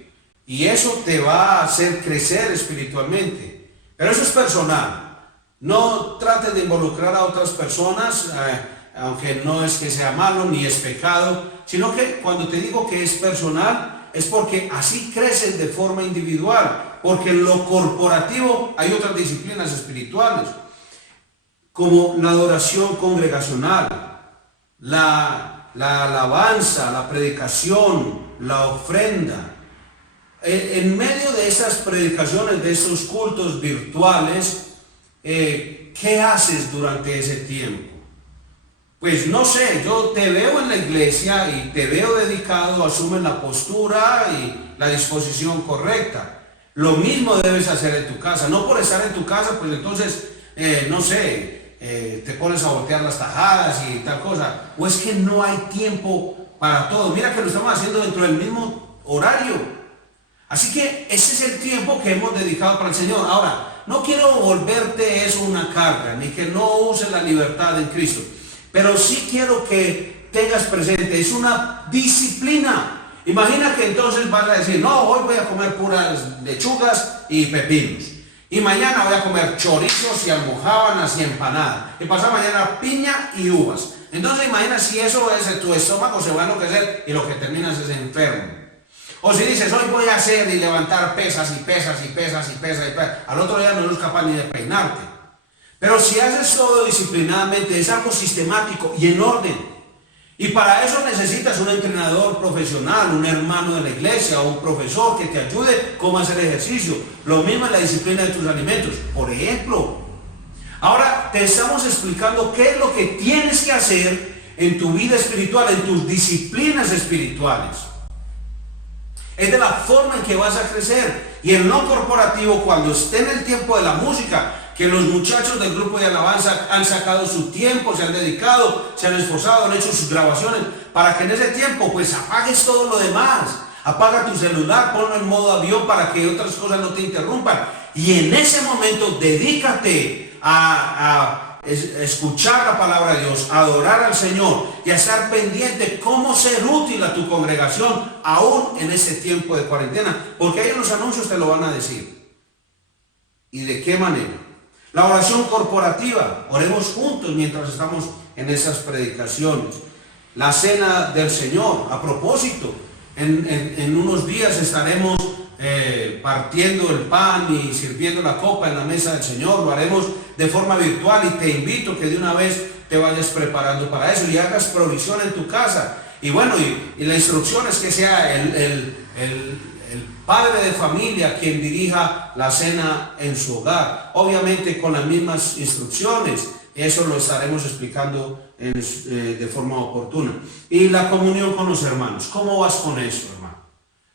Y eso te va a hacer crecer espiritualmente. Pero eso es personal. No trates de involucrar a otras personas, aunque no es que sea malo ni es pecado, sino que cuando te digo que es personal, es porque así creces de forma individual. Porque en lo corporativo hay otras disciplinas espirituales, como la adoración congregacional, la alabanza, la predicación, la ofrenda. En medio de esas predicaciones, de esos cultos virtuales, ¿qué haces durante ese tiempo? Pues no sé, yo te veo en la iglesia y te veo dedicado, asumes la postura y la disposición correcta. Lo mismo debes hacer en tu casa. No por estar en tu casa, pues entonces, no sé, te pones a voltear las tajadas y tal cosa. O es que no hay tiempo para todo. Mira que lo estamos haciendo dentro del mismo horario. Así que ese es el tiempo que hemos dedicado para el Señor. Ahora, no quiero volverte eso una carga, ni que no uses la libertad en Cristo. Pero sí quiero que tengas presente, es una disciplina. Imagina que entonces vas a decir, no, hoy voy a comer puras lechugas y pepinos. Y mañana voy a comer chorizos y almojábanas y empanadas. Y pasado mañana piña y uvas. Entonces imagina si eso es, tu estómago se va a enloquecer y lo que terminas es enfermo. O si dices, hoy voy a hacer y levantar pesas y pesas y pesas y pesas y pesas, al otro día no eres capaz ni de peinarte. Pero si haces todo disciplinadamente, es algo sistemático y en orden. Y para eso necesitas un entrenador profesional, un hermano de la iglesia o un profesor que te ayude cómo hacer ejercicio. Lo mismo en la disciplina de tus alimentos, por ejemplo. Ahora te estamos explicando qué es lo que tienes que hacer en tu vida espiritual, en tus disciplinas espirituales. Es de la forma en que vas a crecer. Y en lo corporativo, cuando esté en el tiempo de la música, que los muchachos del grupo de alabanza han sacado su tiempo, se han dedicado, se han esforzado, han hecho sus grabaciones, para que en ese tiempo pues apagues todo lo demás. Apaga tu celular, ponlo en modo avión para que otras cosas no te interrumpan. Y en ese momento dedícate a escuchar la palabra de Dios, a adorar al Señor y a estar pendiente cómo ser útil a tu congregación aún en ese tiempo de cuarentena, porque ahí en los anuncios te lo van a decir. ¿Y de qué manera? La oración corporativa, oremos juntos mientras estamos en esas predicaciones. La cena del Señor, a propósito, en unos días estaremos partiendo el pan y sirviendo la copa en la mesa del Señor. Lo haremos de forma virtual y te invito que de una vez te vayas preparando para eso y hagas provisión en tu casa. Y bueno, y la instrucción es que sea el padre de familia quien dirija la cena en su hogar, obviamente con las mismas instrucciones. Eso lo estaremos explicando de forma oportuna. Y la comunión con los hermanos, ¿cómo vas con eso, hermano?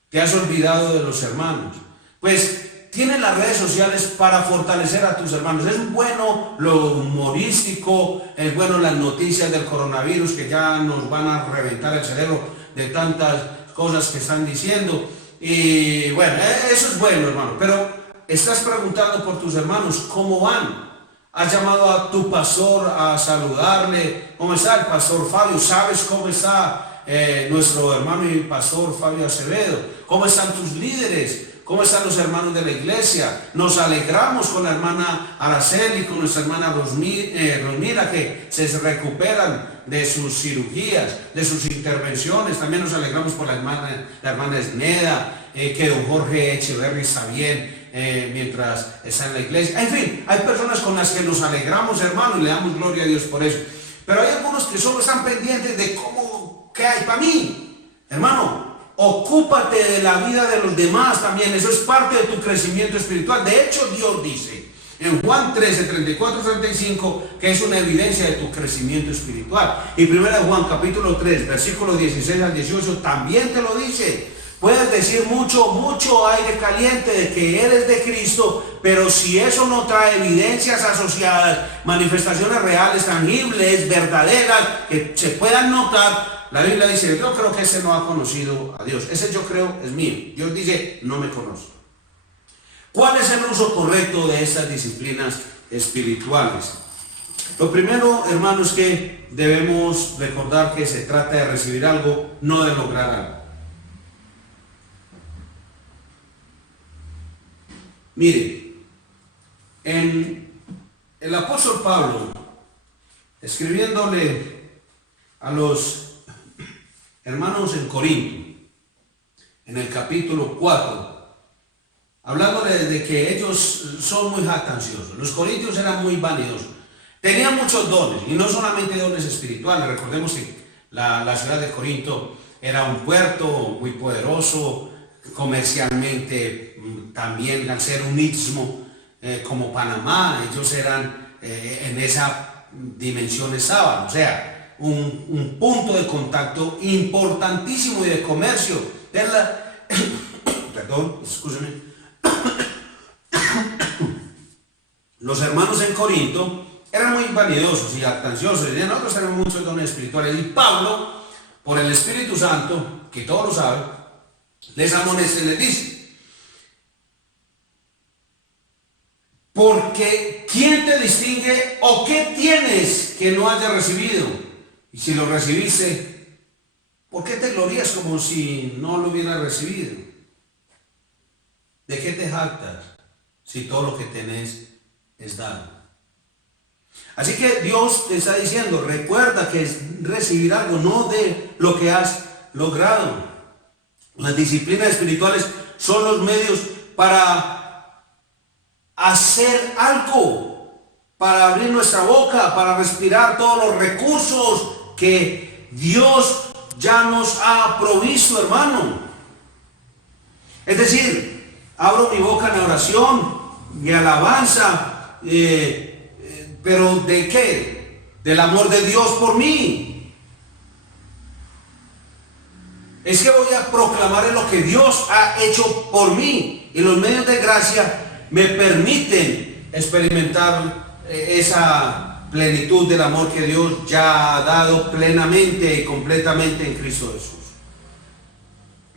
¿Te has olvidado de los hermanos? Pues tienes las redes sociales para fortalecer a tus hermanos. Es bueno lo humorístico, es bueno las noticias del coronavirus que ya nos van a reventar el cerebro de tantas cosas que están diciendo. Y bueno, eso es bueno, hermano. Pero estás preguntando por tus hermanos, ¿cómo van? Has llamado a tu pastor a saludarle. ¿Cómo está el pastor Fabio? ¿Sabes cómo está nuestro hermano y pastor Fabio Acevedo? ¿Cómo están tus líderes? ¿Cómo están los hermanos de la iglesia? Nos alegramos con la hermana Araceli y con nuestra hermana Rosmira que se recuperan de sus cirugías, de sus intervenciones. También nos alegramos por la hermana Esneda, que don Jorge Echeverri está bien mientras está en la iglesia. En fin, hay personas con las que nos alegramos, hermano, y le damos gloria a Dios por eso. Pero hay algunos que solo están pendientes de qué hay para mí. Hermano, ocúpate de la vida de los demás también. Eso es parte de tu crecimiento espiritual. De hecho, Dios dice en Juan 13, 34, 35 que es una evidencia de tu crecimiento espiritual. Y 1 Juan capítulo 3, versículos 16 al 18 también te lo dice. Puedes decir mucho aire caliente de que eres de Cristo, pero si eso no trae evidencias asociadas, manifestaciones reales, tangibles, verdaderas, que se puedan notar, la Biblia dice, yo creo que ese no ha conocido a Dios. Ese yo creo es mío. Dios dice, no me conoce. ¿Cuál es el uso correcto de estas disciplinas espirituales? Lo primero, hermanos, que debemos recordar que se trata de recibir algo, no de lograr algo. Mire, el apóstol Pablo, escribiéndole a los hermanos en Corinto, en el capítulo 4, hablándole de que ellos son muy jactanciosos. Los corintios eran muy vanidosos. Tenían muchos dones, y no solamente dones espirituales. Recordemos que la ciudad de Corinto era un puerto muy poderoso, comercialmente también, al ser un istmo como Panamá, ellos eran en esa dimensión estaban, o sea, un punto de contacto importantísimo y de comercio. Perdón, escúcheme. Los hermanos en Corinto eran muy vanidosos y jactanciosos, decían, nosotros tenemos muchos dones espirituales, y Pablo, por el Espíritu Santo, que todos lo saben, les amonesta y les dice, porque ¿quién te distingue o qué tienes que no hayas recibido? Y si lo recibiste, ¿por qué te glorías como si no lo hubieras recibido? ¿De qué te jactas si todo lo que tenés es dado? Así que Dios te está diciendo, recuerda que es recibir algo, no de lo que has logrado. Las disciplinas espirituales son los medios para hacer algo, para abrir nuestra boca, para respirar todos los recursos que Dios ya nos ha provisto, hermano. Es decir, abro mi boca en oración y alabanza, pero ¿de qué? Del amor de Dios por mí. Es que voy a proclamar lo que Dios ha hecho por mí, y los medios de gracia me permiten experimentar esa plenitud del amor que Dios ya ha dado plenamente y completamente en Cristo Jesús.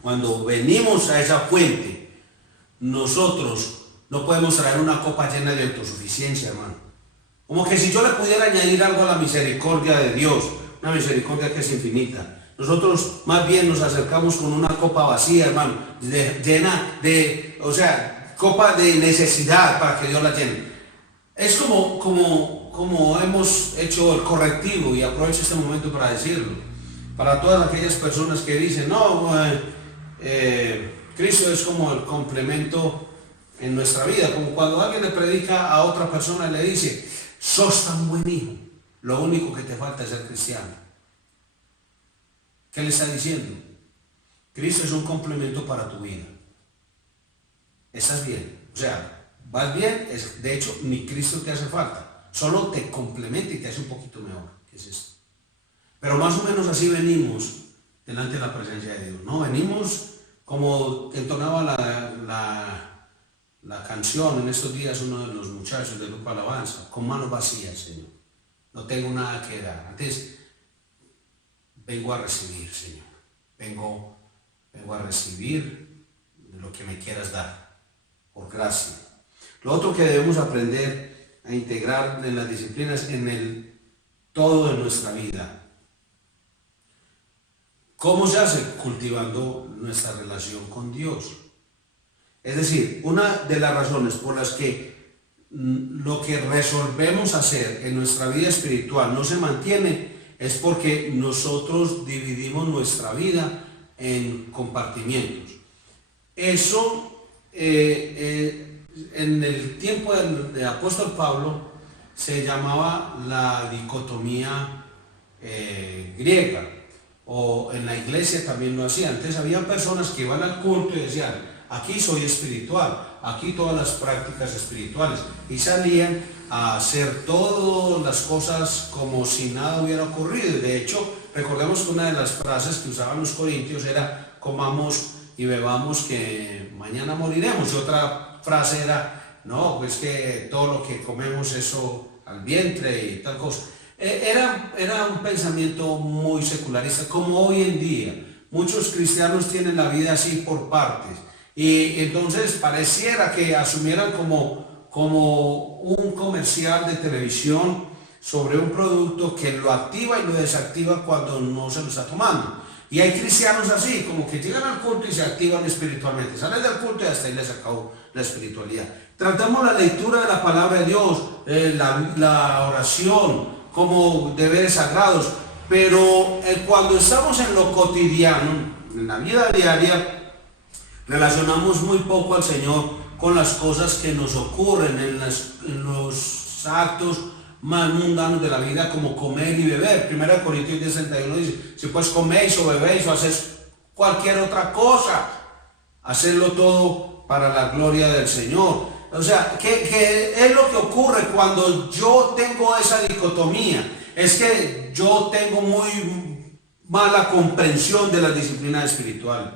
Cuando venimos a esa fuente, nosotros no podemos traer una copa llena de autosuficiencia, hermano. Como que si yo le pudiera añadir algo a la misericordia de Dios, una misericordia que es infinita. Nosotros más bien nos acercamos con una copa vacía, hermano, llena de, o sea, copa de necesidad para que Dios la llene. Es como hemos hecho el correctivo, y aprovecho este momento para decirlo, para todas aquellas personas que dicen, no, Cristo es como el complemento en nuestra vida, como cuando alguien le predica a otra persona y le dice, sos tan buen hijo, lo único que te falta es ser cristiano. ¿Qué le está diciendo? Cristo es un complemento para tu vida. Estás bien, o sea, vas bien, de hecho ni Cristo te hace falta, solo te complementa y te hace un poquito mejor. ¿Qué es esto? Pero más o menos así venimos delante de la presencia de Dios, ¿no? Venimos como entonaba la canción en estos días uno de los muchachos del grupo Alabanza, con manos vacías, Señor. No tengo nada que dar. Antes vengo a recibir, Señor. Vengo a recibir lo que me quieras dar, por gracia. Lo otro que debemos aprender a integrar en las disciplinas, en el todo de nuestra vida. ¿Cómo se hace? Cultivando nuestra relación con Dios. Es decir, una de las razones por las que lo que resolvemos hacer en nuestra vida espiritual no se mantiene es porque nosotros dividimos nuestra vida en compartimientos. Eso en el tiempo del apóstol Pablo se llamaba la dicotomía griega, o en la iglesia también lo hacían. Entonces había personas que iban al culto y decían, aquí soy espiritual, aquí todas las prácticas espirituales, y salían a hacer todas las cosas como si nada hubiera ocurrido. De hecho, recordemos que una de las frases que usaban los corintios era, comamos y bebamos que mañana moriremos. Y otra frase era, no, pues que todo lo que comemos eso al vientre y tal cosa. Era un pensamiento muy secularista, como hoy en día. Muchos cristianos tienen la vida así por partes. Y entonces pareciera que asumieran como un comercial de televisión sobre un producto que lo activa y lo desactiva cuando no se lo está tomando. Y hay cristianos así, como que llegan al culto y se activan espiritualmente. Salen del culto y hasta ahí les acabó la espiritualidad. Tratamos la lectura de la palabra de Dios, la oración, como deberes sagrados. Pero cuando estamos en lo cotidiano, en la vida diaria, relacionamos muy poco al Señor con las cosas que nos ocurren en los actos más mundanos de la vida, como comer y beber. 1 Corintios 10:31 dice, si pues coméis o bebéis o hacéis cualquier otra cosa, hacedlo todo para la gloria del Señor. O sea, que es lo que ocurre cuando yo tengo esa dicotomía. Es que yo tengo muy mala comprensión de las disciplinas espirituales,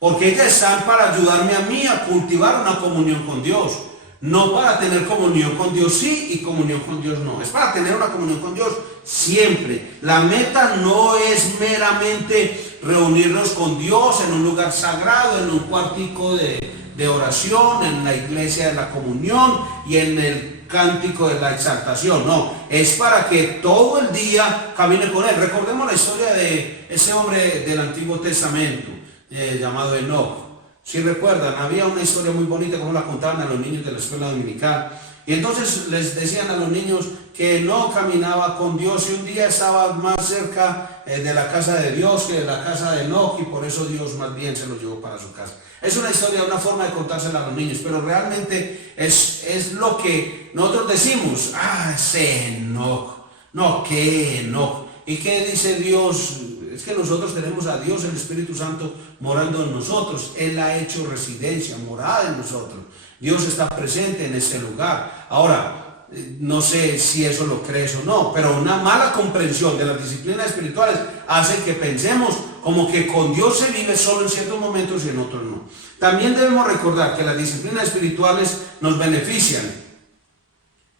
porque ellas están para ayudarme a mí a cultivar una comunión con Dios, no para tener comunión con Dios sí y comunión con Dios no. Es para tener una comunión con Dios siempre. La meta no es meramente reunirnos con Dios en un lugar sagrado, en un cuartico de oración, en la iglesia de la comunión y en el cántico de la exaltación. No, es para que todo el día camine con Él. Recordemos la historia de ese hombre del Antiguo Testamento llamado Enoc. Si recuerdan, había una historia muy bonita como la contaban a los niños de la escuela dominical. Y entonces les decían a los niños que no caminaba con Dios y un día estaba más cerca de la casa de Dios que de la casa de Enoc y por eso Dios más bien se lo llevó para su casa. Es una historia, una forma de contársela a los niños, pero realmente es lo que nosotros decimos. Ese Enoc, no, ¿qué Enoc? ¿Y qué dice Dios? Es que nosotros tenemos a Dios, el Espíritu Santo, morando en nosotros. Él ha hecho residencia, morada en nosotros. Dios está presente en este lugar. Ahora, no sé si eso lo crees o no, pero una mala comprensión de las disciplinas espirituales hace que pensemos como que con Dios se vive solo en ciertos momentos y en otros no. También debemos recordar que las disciplinas espirituales nos benefician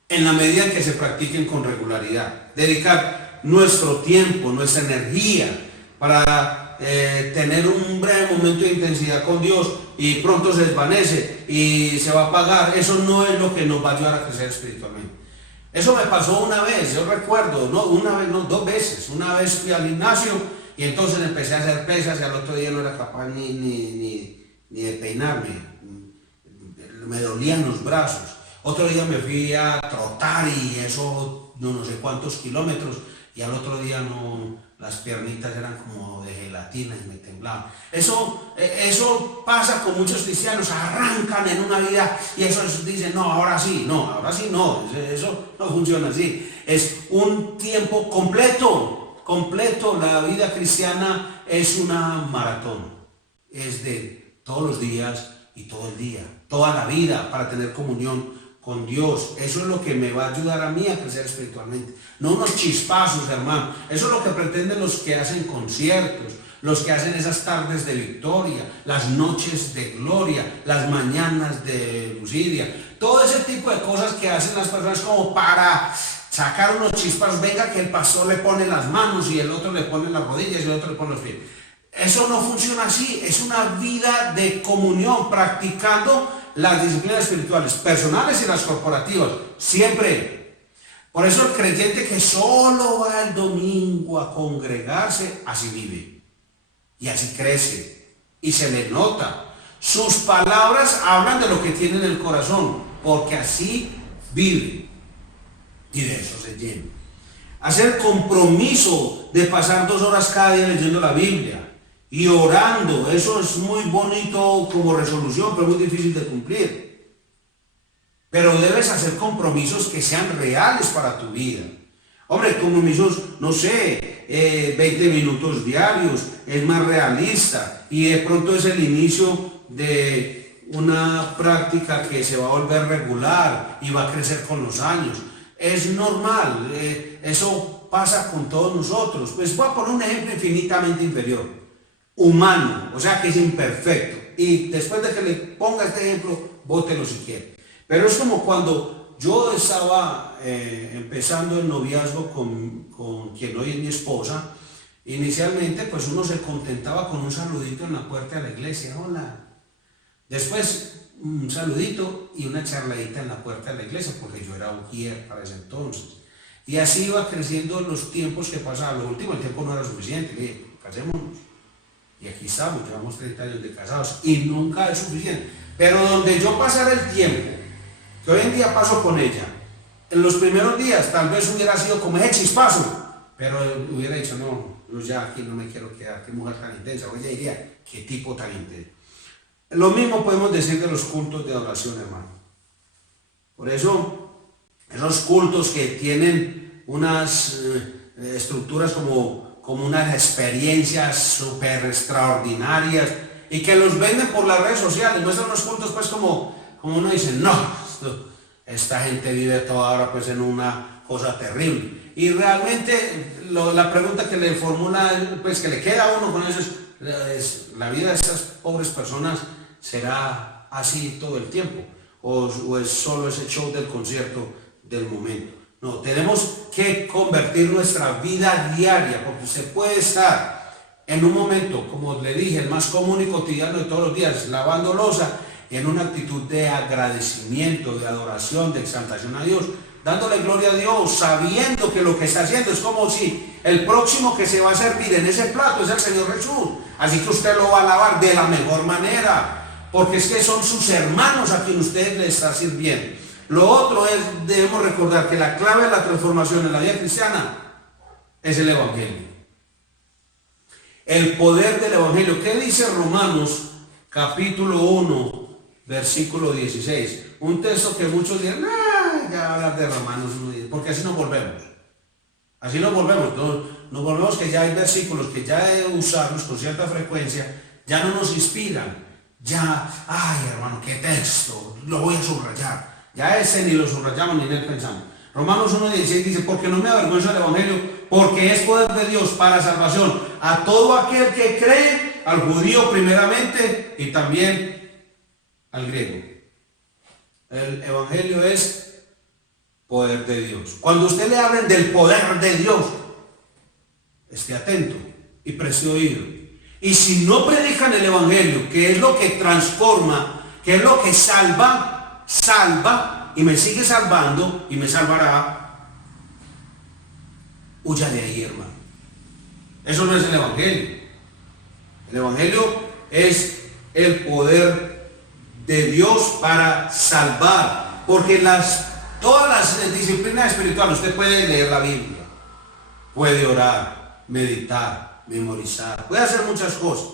en la medida en que se practiquen con regularidad. Dedicar nuestro tiempo, nuestra energía para tener un breve momento de intensidad con Dios y pronto se desvanece y se va a apagar, eso no es lo que nos va a ayudar a crecer espiritualmente. Eso me pasó una vez, yo recuerdo, no una vez, no, 2 veces. Una vez fui al gimnasio y entonces empecé a hacer pesas y al otro día no era capaz ni de peinarme, me dolían los brazos. Otro día me fui a trotar y eso no sé cuántos kilómetros y al otro día no, las piernitas eran como de gelatina y me temblaban. Eso pasa con muchos cristianos, arrancan en una vida y eso dicen, no, ahora sí no, eso no funciona así. Es un tiempo completo, la vida cristiana es una maratón, es de todos los días y todo el día, toda la vida para tener comunión con Dios. Eso es lo que me va a ayudar a mí a crecer espiritualmente, no unos chispazos, hermano. Eso es lo que pretenden los que hacen conciertos, los que hacen esas tardes de victoria, las noches de gloria, las mañanas de lucidia, todo ese tipo de cosas que hacen las personas como para sacar unos chispazos. Venga que el pastor le pone las manos y el otro le pone las rodillas y el otro le pone los pies. Eso no funciona así. Es una vida de comunión, practicando las disciplinas espirituales, personales y las corporativas, siempre. Por eso el creyente que solo va el domingo a congregarse, así vive. Y así crece. Y se le nota. Sus palabras hablan de lo que tiene en el corazón, porque así vive. Y de eso se llena. Hacer compromiso de pasar 2 horas cada día leyendo la Biblia y orando, eso es muy bonito como resolución, pero muy difícil de cumplir. Pero debes hacer compromisos que sean reales para tu vida. Hombre, compromisos, no sé, 20 minutos diarios, es más realista y de pronto es el inicio de una práctica que se va a volver regular y va a crecer con los años. Es normal, eso pasa con todos nosotros. Pues voy a poner un ejemplo infinitamente inferior. Humano, o sea que es imperfecto. y después de que le ponga este ejemplo, bótelo si quiere. Pero es como cuando yo estaba empezando el noviazgo con quien hoy es mi esposa. Inicialmente pues uno se contentaba con un saludito en la puerta de la iglesia, hola. Después un saludito y una charladita en la puerta de la iglesia, porque yo era ujier para ese entonces. Y así iba creciendo los tiempos que pasaban. Lo último, el tiempo no era suficiente. Le dije, casémonos. Y aquí estamos, llevamos 30 años de casados y nunca es suficiente. Pero donde yo pasara el tiempo, que hoy en día paso con ella, en los primeros días tal vez hubiera sido como ese chispazo, pero hubiera dicho, no, yo ya aquí no me quiero quedar, qué mujer tan intensa. O ella diría, qué tipo tan intenso. Lo mismo podemos decir de los cultos de adoración, hermano. Por eso, esos cultos que tienen unas estructuras como unas experiencias súper extraordinarias y que los venden por las redes sociales, muestran los cultos pues como uno dice, no, esta gente vive toda hora pues en una cosa terrible. Y realmente la pregunta que le formula, pues que le queda a uno con eso es la vida de estas pobres personas será así todo el tiempo o es solo ese show del concierto del momento. No, tenemos que convertir nuestra vida diaria, porque se puede estar en un momento, como le dije, el más común y cotidiano de todos los días, lavando loza, en una actitud de agradecimiento, de adoración, de exaltación a Dios, dándole gloria a Dios, sabiendo que lo que está haciendo es como si el próximo que se va a servir en ese plato es el Señor Jesús. Así que usted lo va a alabar de la mejor manera, porque es que son sus hermanos a quien usted le está sirviendo. Lo otro es, debemos recordar que la clave de la transformación en la vida cristiana es el Evangelio. El poder del Evangelio. ¿Qué dice Romanos capítulo 1, versículo 16? Un texto que muchos dirán, ya va a hablar de Romanos 1, porque así nos volvemos. Así nos volvemos. Nos volvemos que ya hay versículos que ya de usarlos con cierta frecuencia ya no nos inspiran. Ya, ay hermano, qué texto, lo voy a subrayar. Ya ese ni lo subrayamos ni en él pensamos. Romanos 1:16 dice, porque no me avergüenzo del Evangelio, porque es poder de Dios para salvación a todo aquel que cree, al judío primeramente y también al griego. El Evangelio es poder de Dios. Cuando usted le hablen del poder de Dios, esté atento y preste oído. Y si no predican el Evangelio, que es lo que transforma, que es lo que salva y me sigue salvando y me salvará, huya de ahí, hermano. Eso no es el Evangelio. El Evangelio es el poder de Dios para salvar, porque todas las disciplinas espirituales, usted puede leer la Biblia, puede orar, meditar, memorizar, puede hacer muchas cosas,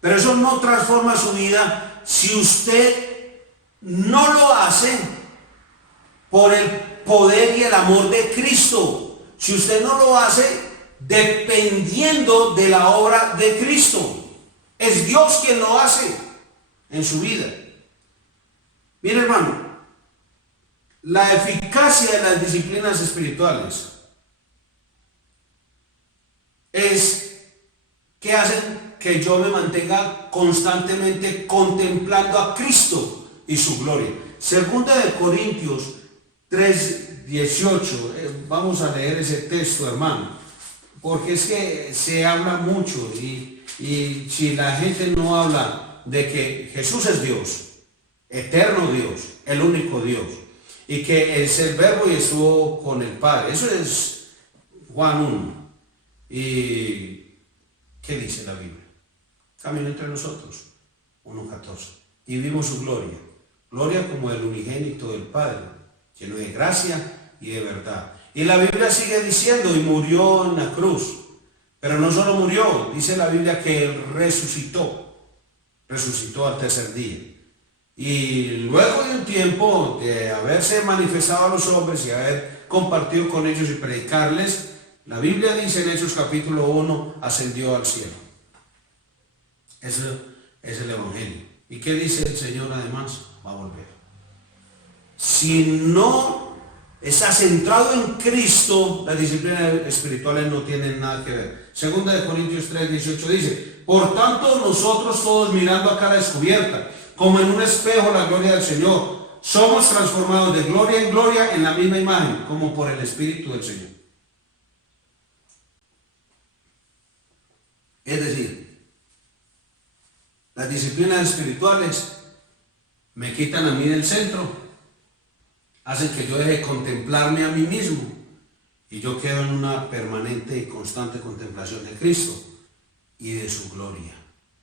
pero eso no transforma su vida si usted no lo hace por el poder y el amor de Cristo. Si usted no lo hace dependiendo de la obra de Cristo, es Dios quien lo hace en su vida. Mire, hermano, la eficacia de las disciplinas espirituales es que hacen que yo me mantenga constantemente contemplando a Cristo y su gloria. Segunda de Corintios 3:18. Vamos a leer ese texto, hermano, porque es que se habla mucho y si la gente no habla de que Jesús es Dios, eterno Dios, el único Dios, y que es el verbo y estuvo con el Padre. Eso es Juan 1. ¿Y qué dice la Biblia? Caminó entre nosotros, 1:14, y vimos su gloria. Gloria como el unigénito del Padre, lleno de gracia y de verdad. Y la Biblia sigue diciendo, y murió en la cruz. Pero no solo murió, dice la Biblia que él resucitó al tercer día. Y luego de un tiempo de haberse manifestado a los hombres y haber compartido con ellos y predicarles, la Biblia dice en Hechos capítulo 1, ascendió al cielo. Eso es el Evangelio. ¿Y qué dice el Señor además? Va a volver. Si no está centrado en Cristo, las disciplinas espirituales no tienen nada que ver. Segunda de Corintios 3:18 dice: por tanto nosotros todos, mirando a cara descubierta, como en un espejo, la gloria del Señor, somos transformados de gloria en gloria en la misma imagen, como por el Espíritu del Señor. Es decir, las disciplinas espirituales me quitan a mí del centro, hacen que yo deje de contemplarme a mí mismo y yo quedo en una permanente y constante contemplación de Cristo y de su gloria,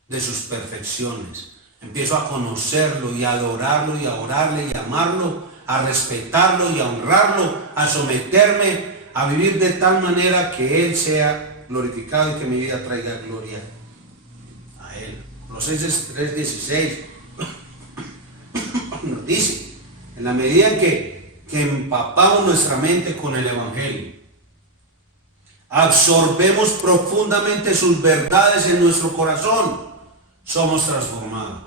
de sus perfecciones. Empiezo a conocerlo y a adorarlo y a orarle y a amarlo, a respetarlo y a honrarlo, a someterme, a vivir de tal manera que Él sea glorificado y que mi vida traiga gloria a Él. Colosenses 3:16 nos dice: en la medida en que empapamos nuestra mente con el Evangelio, absorbemos profundamente sus verdades en nuestro corazón, somos transformados.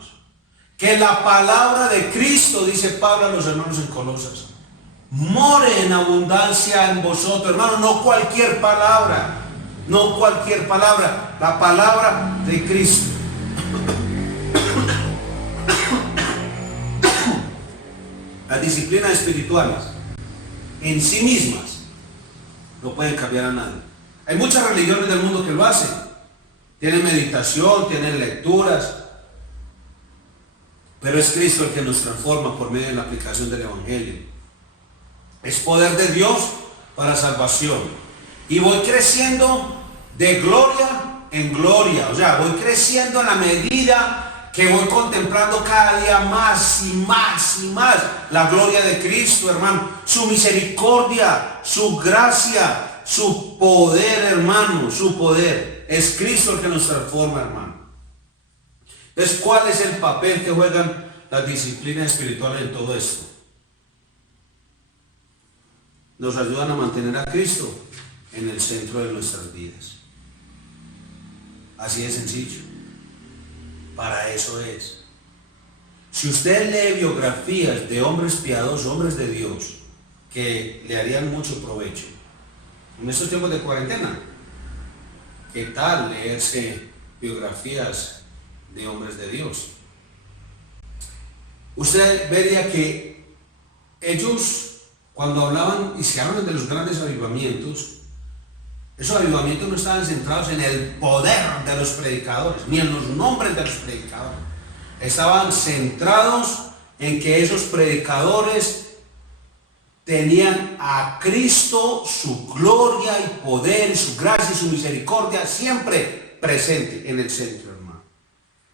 Que la palabra de Cristo, dice Pablo a los hermanos en Colosas, more en abundancia en vosotros. Hermano, no cualquier palabra, no cualquier palabra, la palabra de Cristo. Las disciplinas espirituales en sí mismas no pueden cambiar a nadie. Hay muchas religiones del mundo que lo hacen. Tienen meditación, tienen lecturas, pero es Cristo el que nos transforma por medio de la aplicación del Evangelio. Es poder de Dios para salvación. Y voy creciendo de gloria en gloria. O sea, voy creciendo en la medida que voy contemplando cada día más y más y más la gloria de Cristo, hermano. Su misericordia, su gracia, su poder, hermano, su poder. Es Cristo el que nos transforma, hermano. Entonces, ¿cuál es el papel que juegan las disciplinas espirituales en todo esto? Nos ayudan a mantener a Cristo en el centro de nuestras vidas. Así de sencillo. Para eso es. Si usted lee biografías de hombres piadosos, hombres de Dios, que le harían mucho provecho en estos tiempos de cuarentena, ¿qué tal leerse biografías de hombres de Dios? Usted vería que ellos, cuando hablaban y se hablan de los grandes avivamientos, esos avivamientos no estaban centrados en el poder de los predicadores, ni en los nombres de los predicadores. Estaban centrados en que esos predicadores tenían a Cristo, su gloria y poder, su gracia y su misericordia siempre presente en el centro, hermano.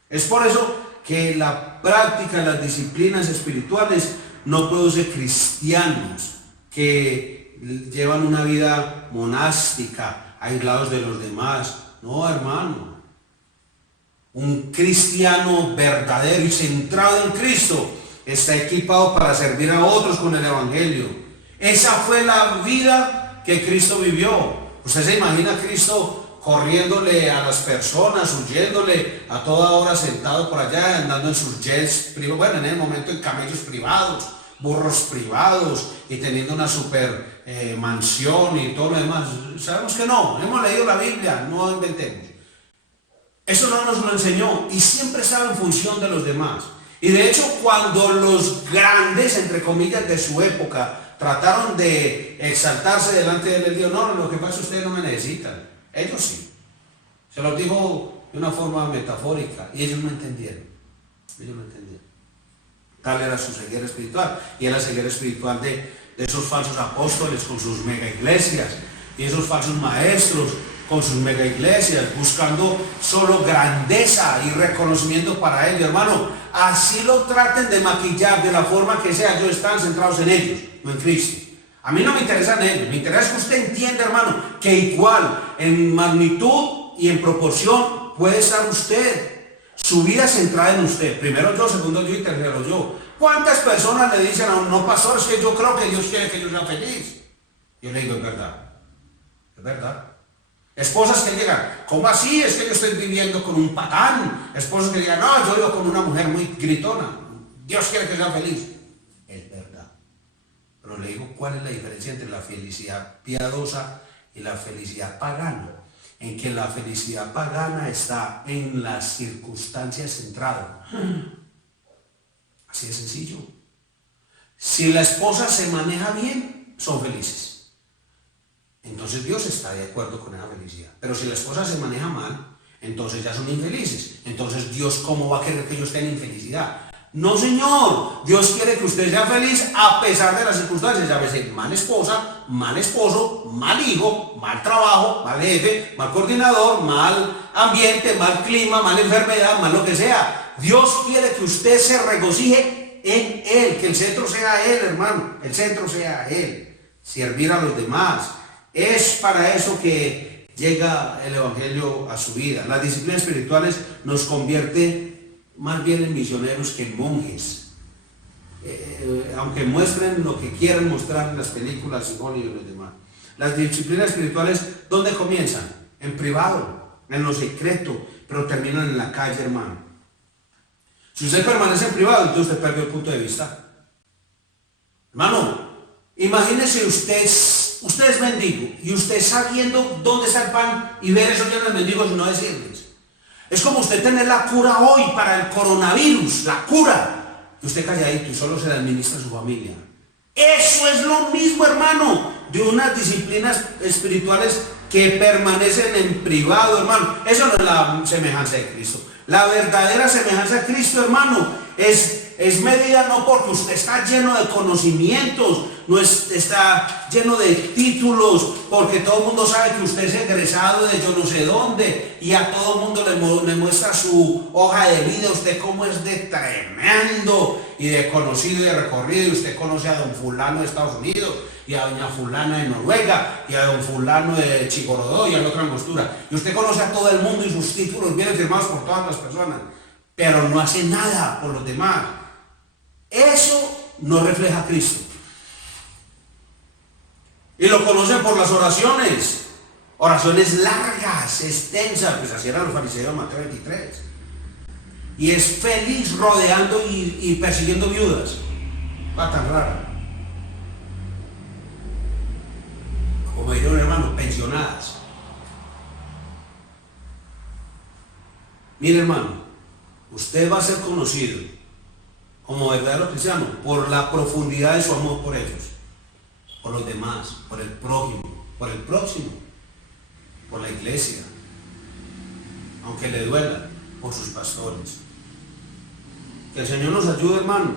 Es por eso que la práctica de las disciplinas espirituales no produce cristianos que llevan una vida monástica, aislados de los demás. No, hermano. Un cristiano verdadero y centrado en Cristo está equipado para servir a otros con el Evangelio. Esa fue la vida que Cristo vivió. Usted se imagina a Cristo corriéndole a las personas, huyéndole a toda hora sentado por allá, andando en sus jets privados, bueno, en el momento en camellos privados, burros privados y teniendo una super mansión y todo lo demás. Sabemos que no, hemos leído la Biblia, no inventemos. Eso no nos lo enseñó y siempre estaba en función de los demás. Y de hecho, cuando los grandes, entre comillas, de su época trataron de exaltarse delante de él, él dijo: no, lo que pasa es que ustedes no me necesitan. Ellos sí. Se lo dijo de una forma metafórica y ellos no entendieron. Ellos no entendieron. Tal era su ceguera espiritual. Y era la ceguera espiritual de esos falsos apóstoles con sus mega iglesias y esos falsos maestros con sus mega iglesias, buscando solo grandeza y reconocimiento para ellos. Hermano, así lo traten de maquillar de la forma que sea, ellos están centrados en ellos, no en Cristo. A mí no me interesan ellos, me interesa que usted entienda, hermano, que igual en magnitud y en proporción puede estar usted, su vida centrada en usted. Primero yo, segundo yo y tercero yo. ¿Cuántas personas le dicen a un no pastor, es que yo creo que Dios quiere que yo sea feliz? Yo le digo: es verdad, es verdad. Esposas que llegan: ¿cómo así? Es que yo estoy viviendo con un patán. Esposos que digan: no, yo vivo con una mujer muy gritona. Dios quiere que sea feliz. Es verdad. Pero le digo cuál es la diferencia entre la felicidad piadosa y la felicidad pagana. En que la felicidad pagana está en las circunstancias centradas. Así de sencillo. Si la esposa se maneja bien, son felices. Entonces Dios está de acuerdo con esa felicidad. Pero si la esposa se maneja mal, entonces ya son infelices. Entonces Dios, ¿cómo va a querer que ellos estén en infelicidad? No, señor. Dios quiere que usted sea feliz a pesar de las circunstancias. A veces mal esposa, mal esposo, mal hijo, mal trabajo, mal jefe, mal coordinador, mal ambiente, mal clima, mal enfermedad, mal lo que sea. Dios quiere que usted se regocije en Él, que el centro sea Él, hermano. El centro sea Él. Servir a los demás. Es para eso que llega el Evangelio a su vida. Las disciplinas espirituales nos convierte más bien en misioneros que en monjes. Aunque muestren lo que quieran mostrar en las películas y Hollywood y los demás. Las disciplinas espirituales, ¿dónde comienzan? En privado, en lo secreto, pero terminan en la calle, hermano. Si usted permanece en privado, entonces usted perdió el punto de vista. Hermano, imagínese usted es mendigo y usted sabiendo dónde está el pan y ver esos llenos de mendigos y no decirles. Es como usted tener la cura hoy para el coronavirus, la cura, y usted calladito y solo se la administra a su familia. Eso es lo mismo, hermano, de unas disciplinas espirituales que permanecen en privado, hermano. Eso no es la semejanza de Cristo. La verdadera semejanza de Cristo, hermano, es medida no porque usted está lleno de conocimientos, no está lleno de títulos, porque todo el mundo sabe que usted es egresado de yo no sé dónde y a todo el mundo le muestra su hoja de vida, usted como es de tremendo y de conocido y de recorrido, y usted conoce a don fulano de Estados Unidos y a doña fulana de Noruega y a don fulano de Chigorodó y a la otra angostura, y usted conoce a todo el mundo y sus títulos vienen firmados por todas las personas, pero no hace nada por los demás. Eso no refleja a Cristo. Y lo conocen por las oraciones largas, extensas, pues así eran los fariseos en Mateo 23. Y es feliz rodeando y persiguiendo viudas. Va tan rara. Como dijeron, hermano, pensionadas. Mire, hermano, usted va a ser conocido como verdadero cristiano por la profundidad de su amor por ellos, por los demás, por el prójimo, por el próximo, por la iglesia, aunque le duela, por sus pastores. Que el Señor nos ayude, hermano,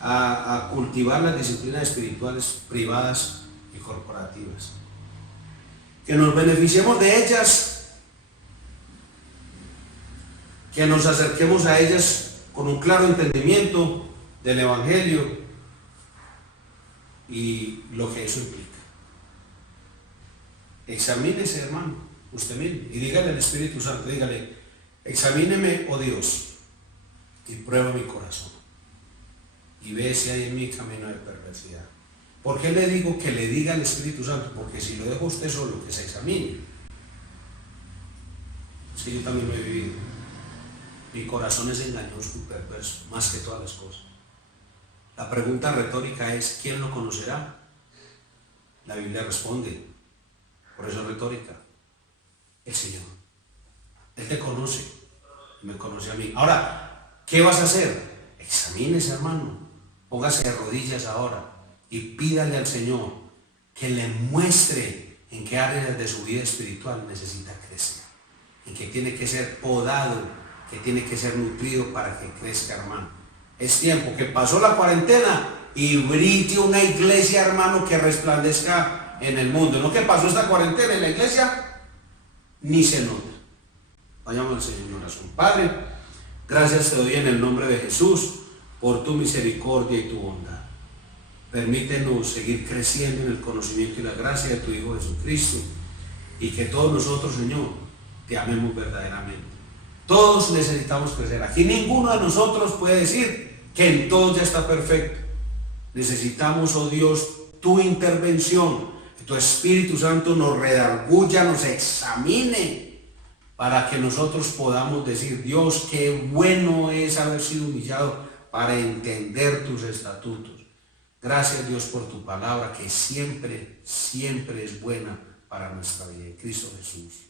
a cultivar las disciplinas espirituales privadas y corporativas. Que nos beneficiemos de ellas, que nos acerquemos a ellas con un claro entendimiento del Evangelio y lo que eso implica. Examínese, hermano, usted mismo, y dígale al Espíritu Santo, dígale, examíneme, oh Dios, y prueba mi corazón, y ve si hay en mí camino de perversidad. ¿Por qué le digo que le diga al Espíritu Santo? Porque si lo dejo usted solo, que se examine. Es que yo también lo he vivido. Mi corazón es engañoso y perverso, más que todas las cosas. La pregunta retórica es, ¿quién lo conocerá? La Biblia responde, por eso es retórica, el Señor. Él te conoce, me conoce a mí. Ahora, ¿qué vas a hacer? Examínese, hermano, póngase de rodillas ahora y pídale al Señor que le muestre en qué áreas de su vida espiritual necesita crecer, en que tiene que ser podado, que tiene que ser nutrido para que crezca, hermano. Es tiempo que pasó la cuarentena y brille una iglesia, hermano, que resplandezca en el mundo. No que pasó esta cuarentena en la iglesia, ni se nota. Vayamos al Señor en oración. Padre, gracias te doy en el nombre de Jesús por tu misericordia y tu bondad. Permítenos seguir creciendo en el conocimiento y la gracia de tu Hijo Jesucristo, y que todos nosotros, Señor, te amemos verdaderamente. Todos necesitamos crecer. Aquí ninguno de nosotros puede decir que en todo ya está perfecto. Necesitamos, oh Dios, tu intervención, que tu Espíritu Santo nos redarguya, nos examine, para que nosotros podamos decir, Dios, qué bueno es haber sido humillado para entender tus estatutos. Gracias, Dios, por tu palabra que siempre, siempre es buena para nuestra vida. En Cristo Jesús.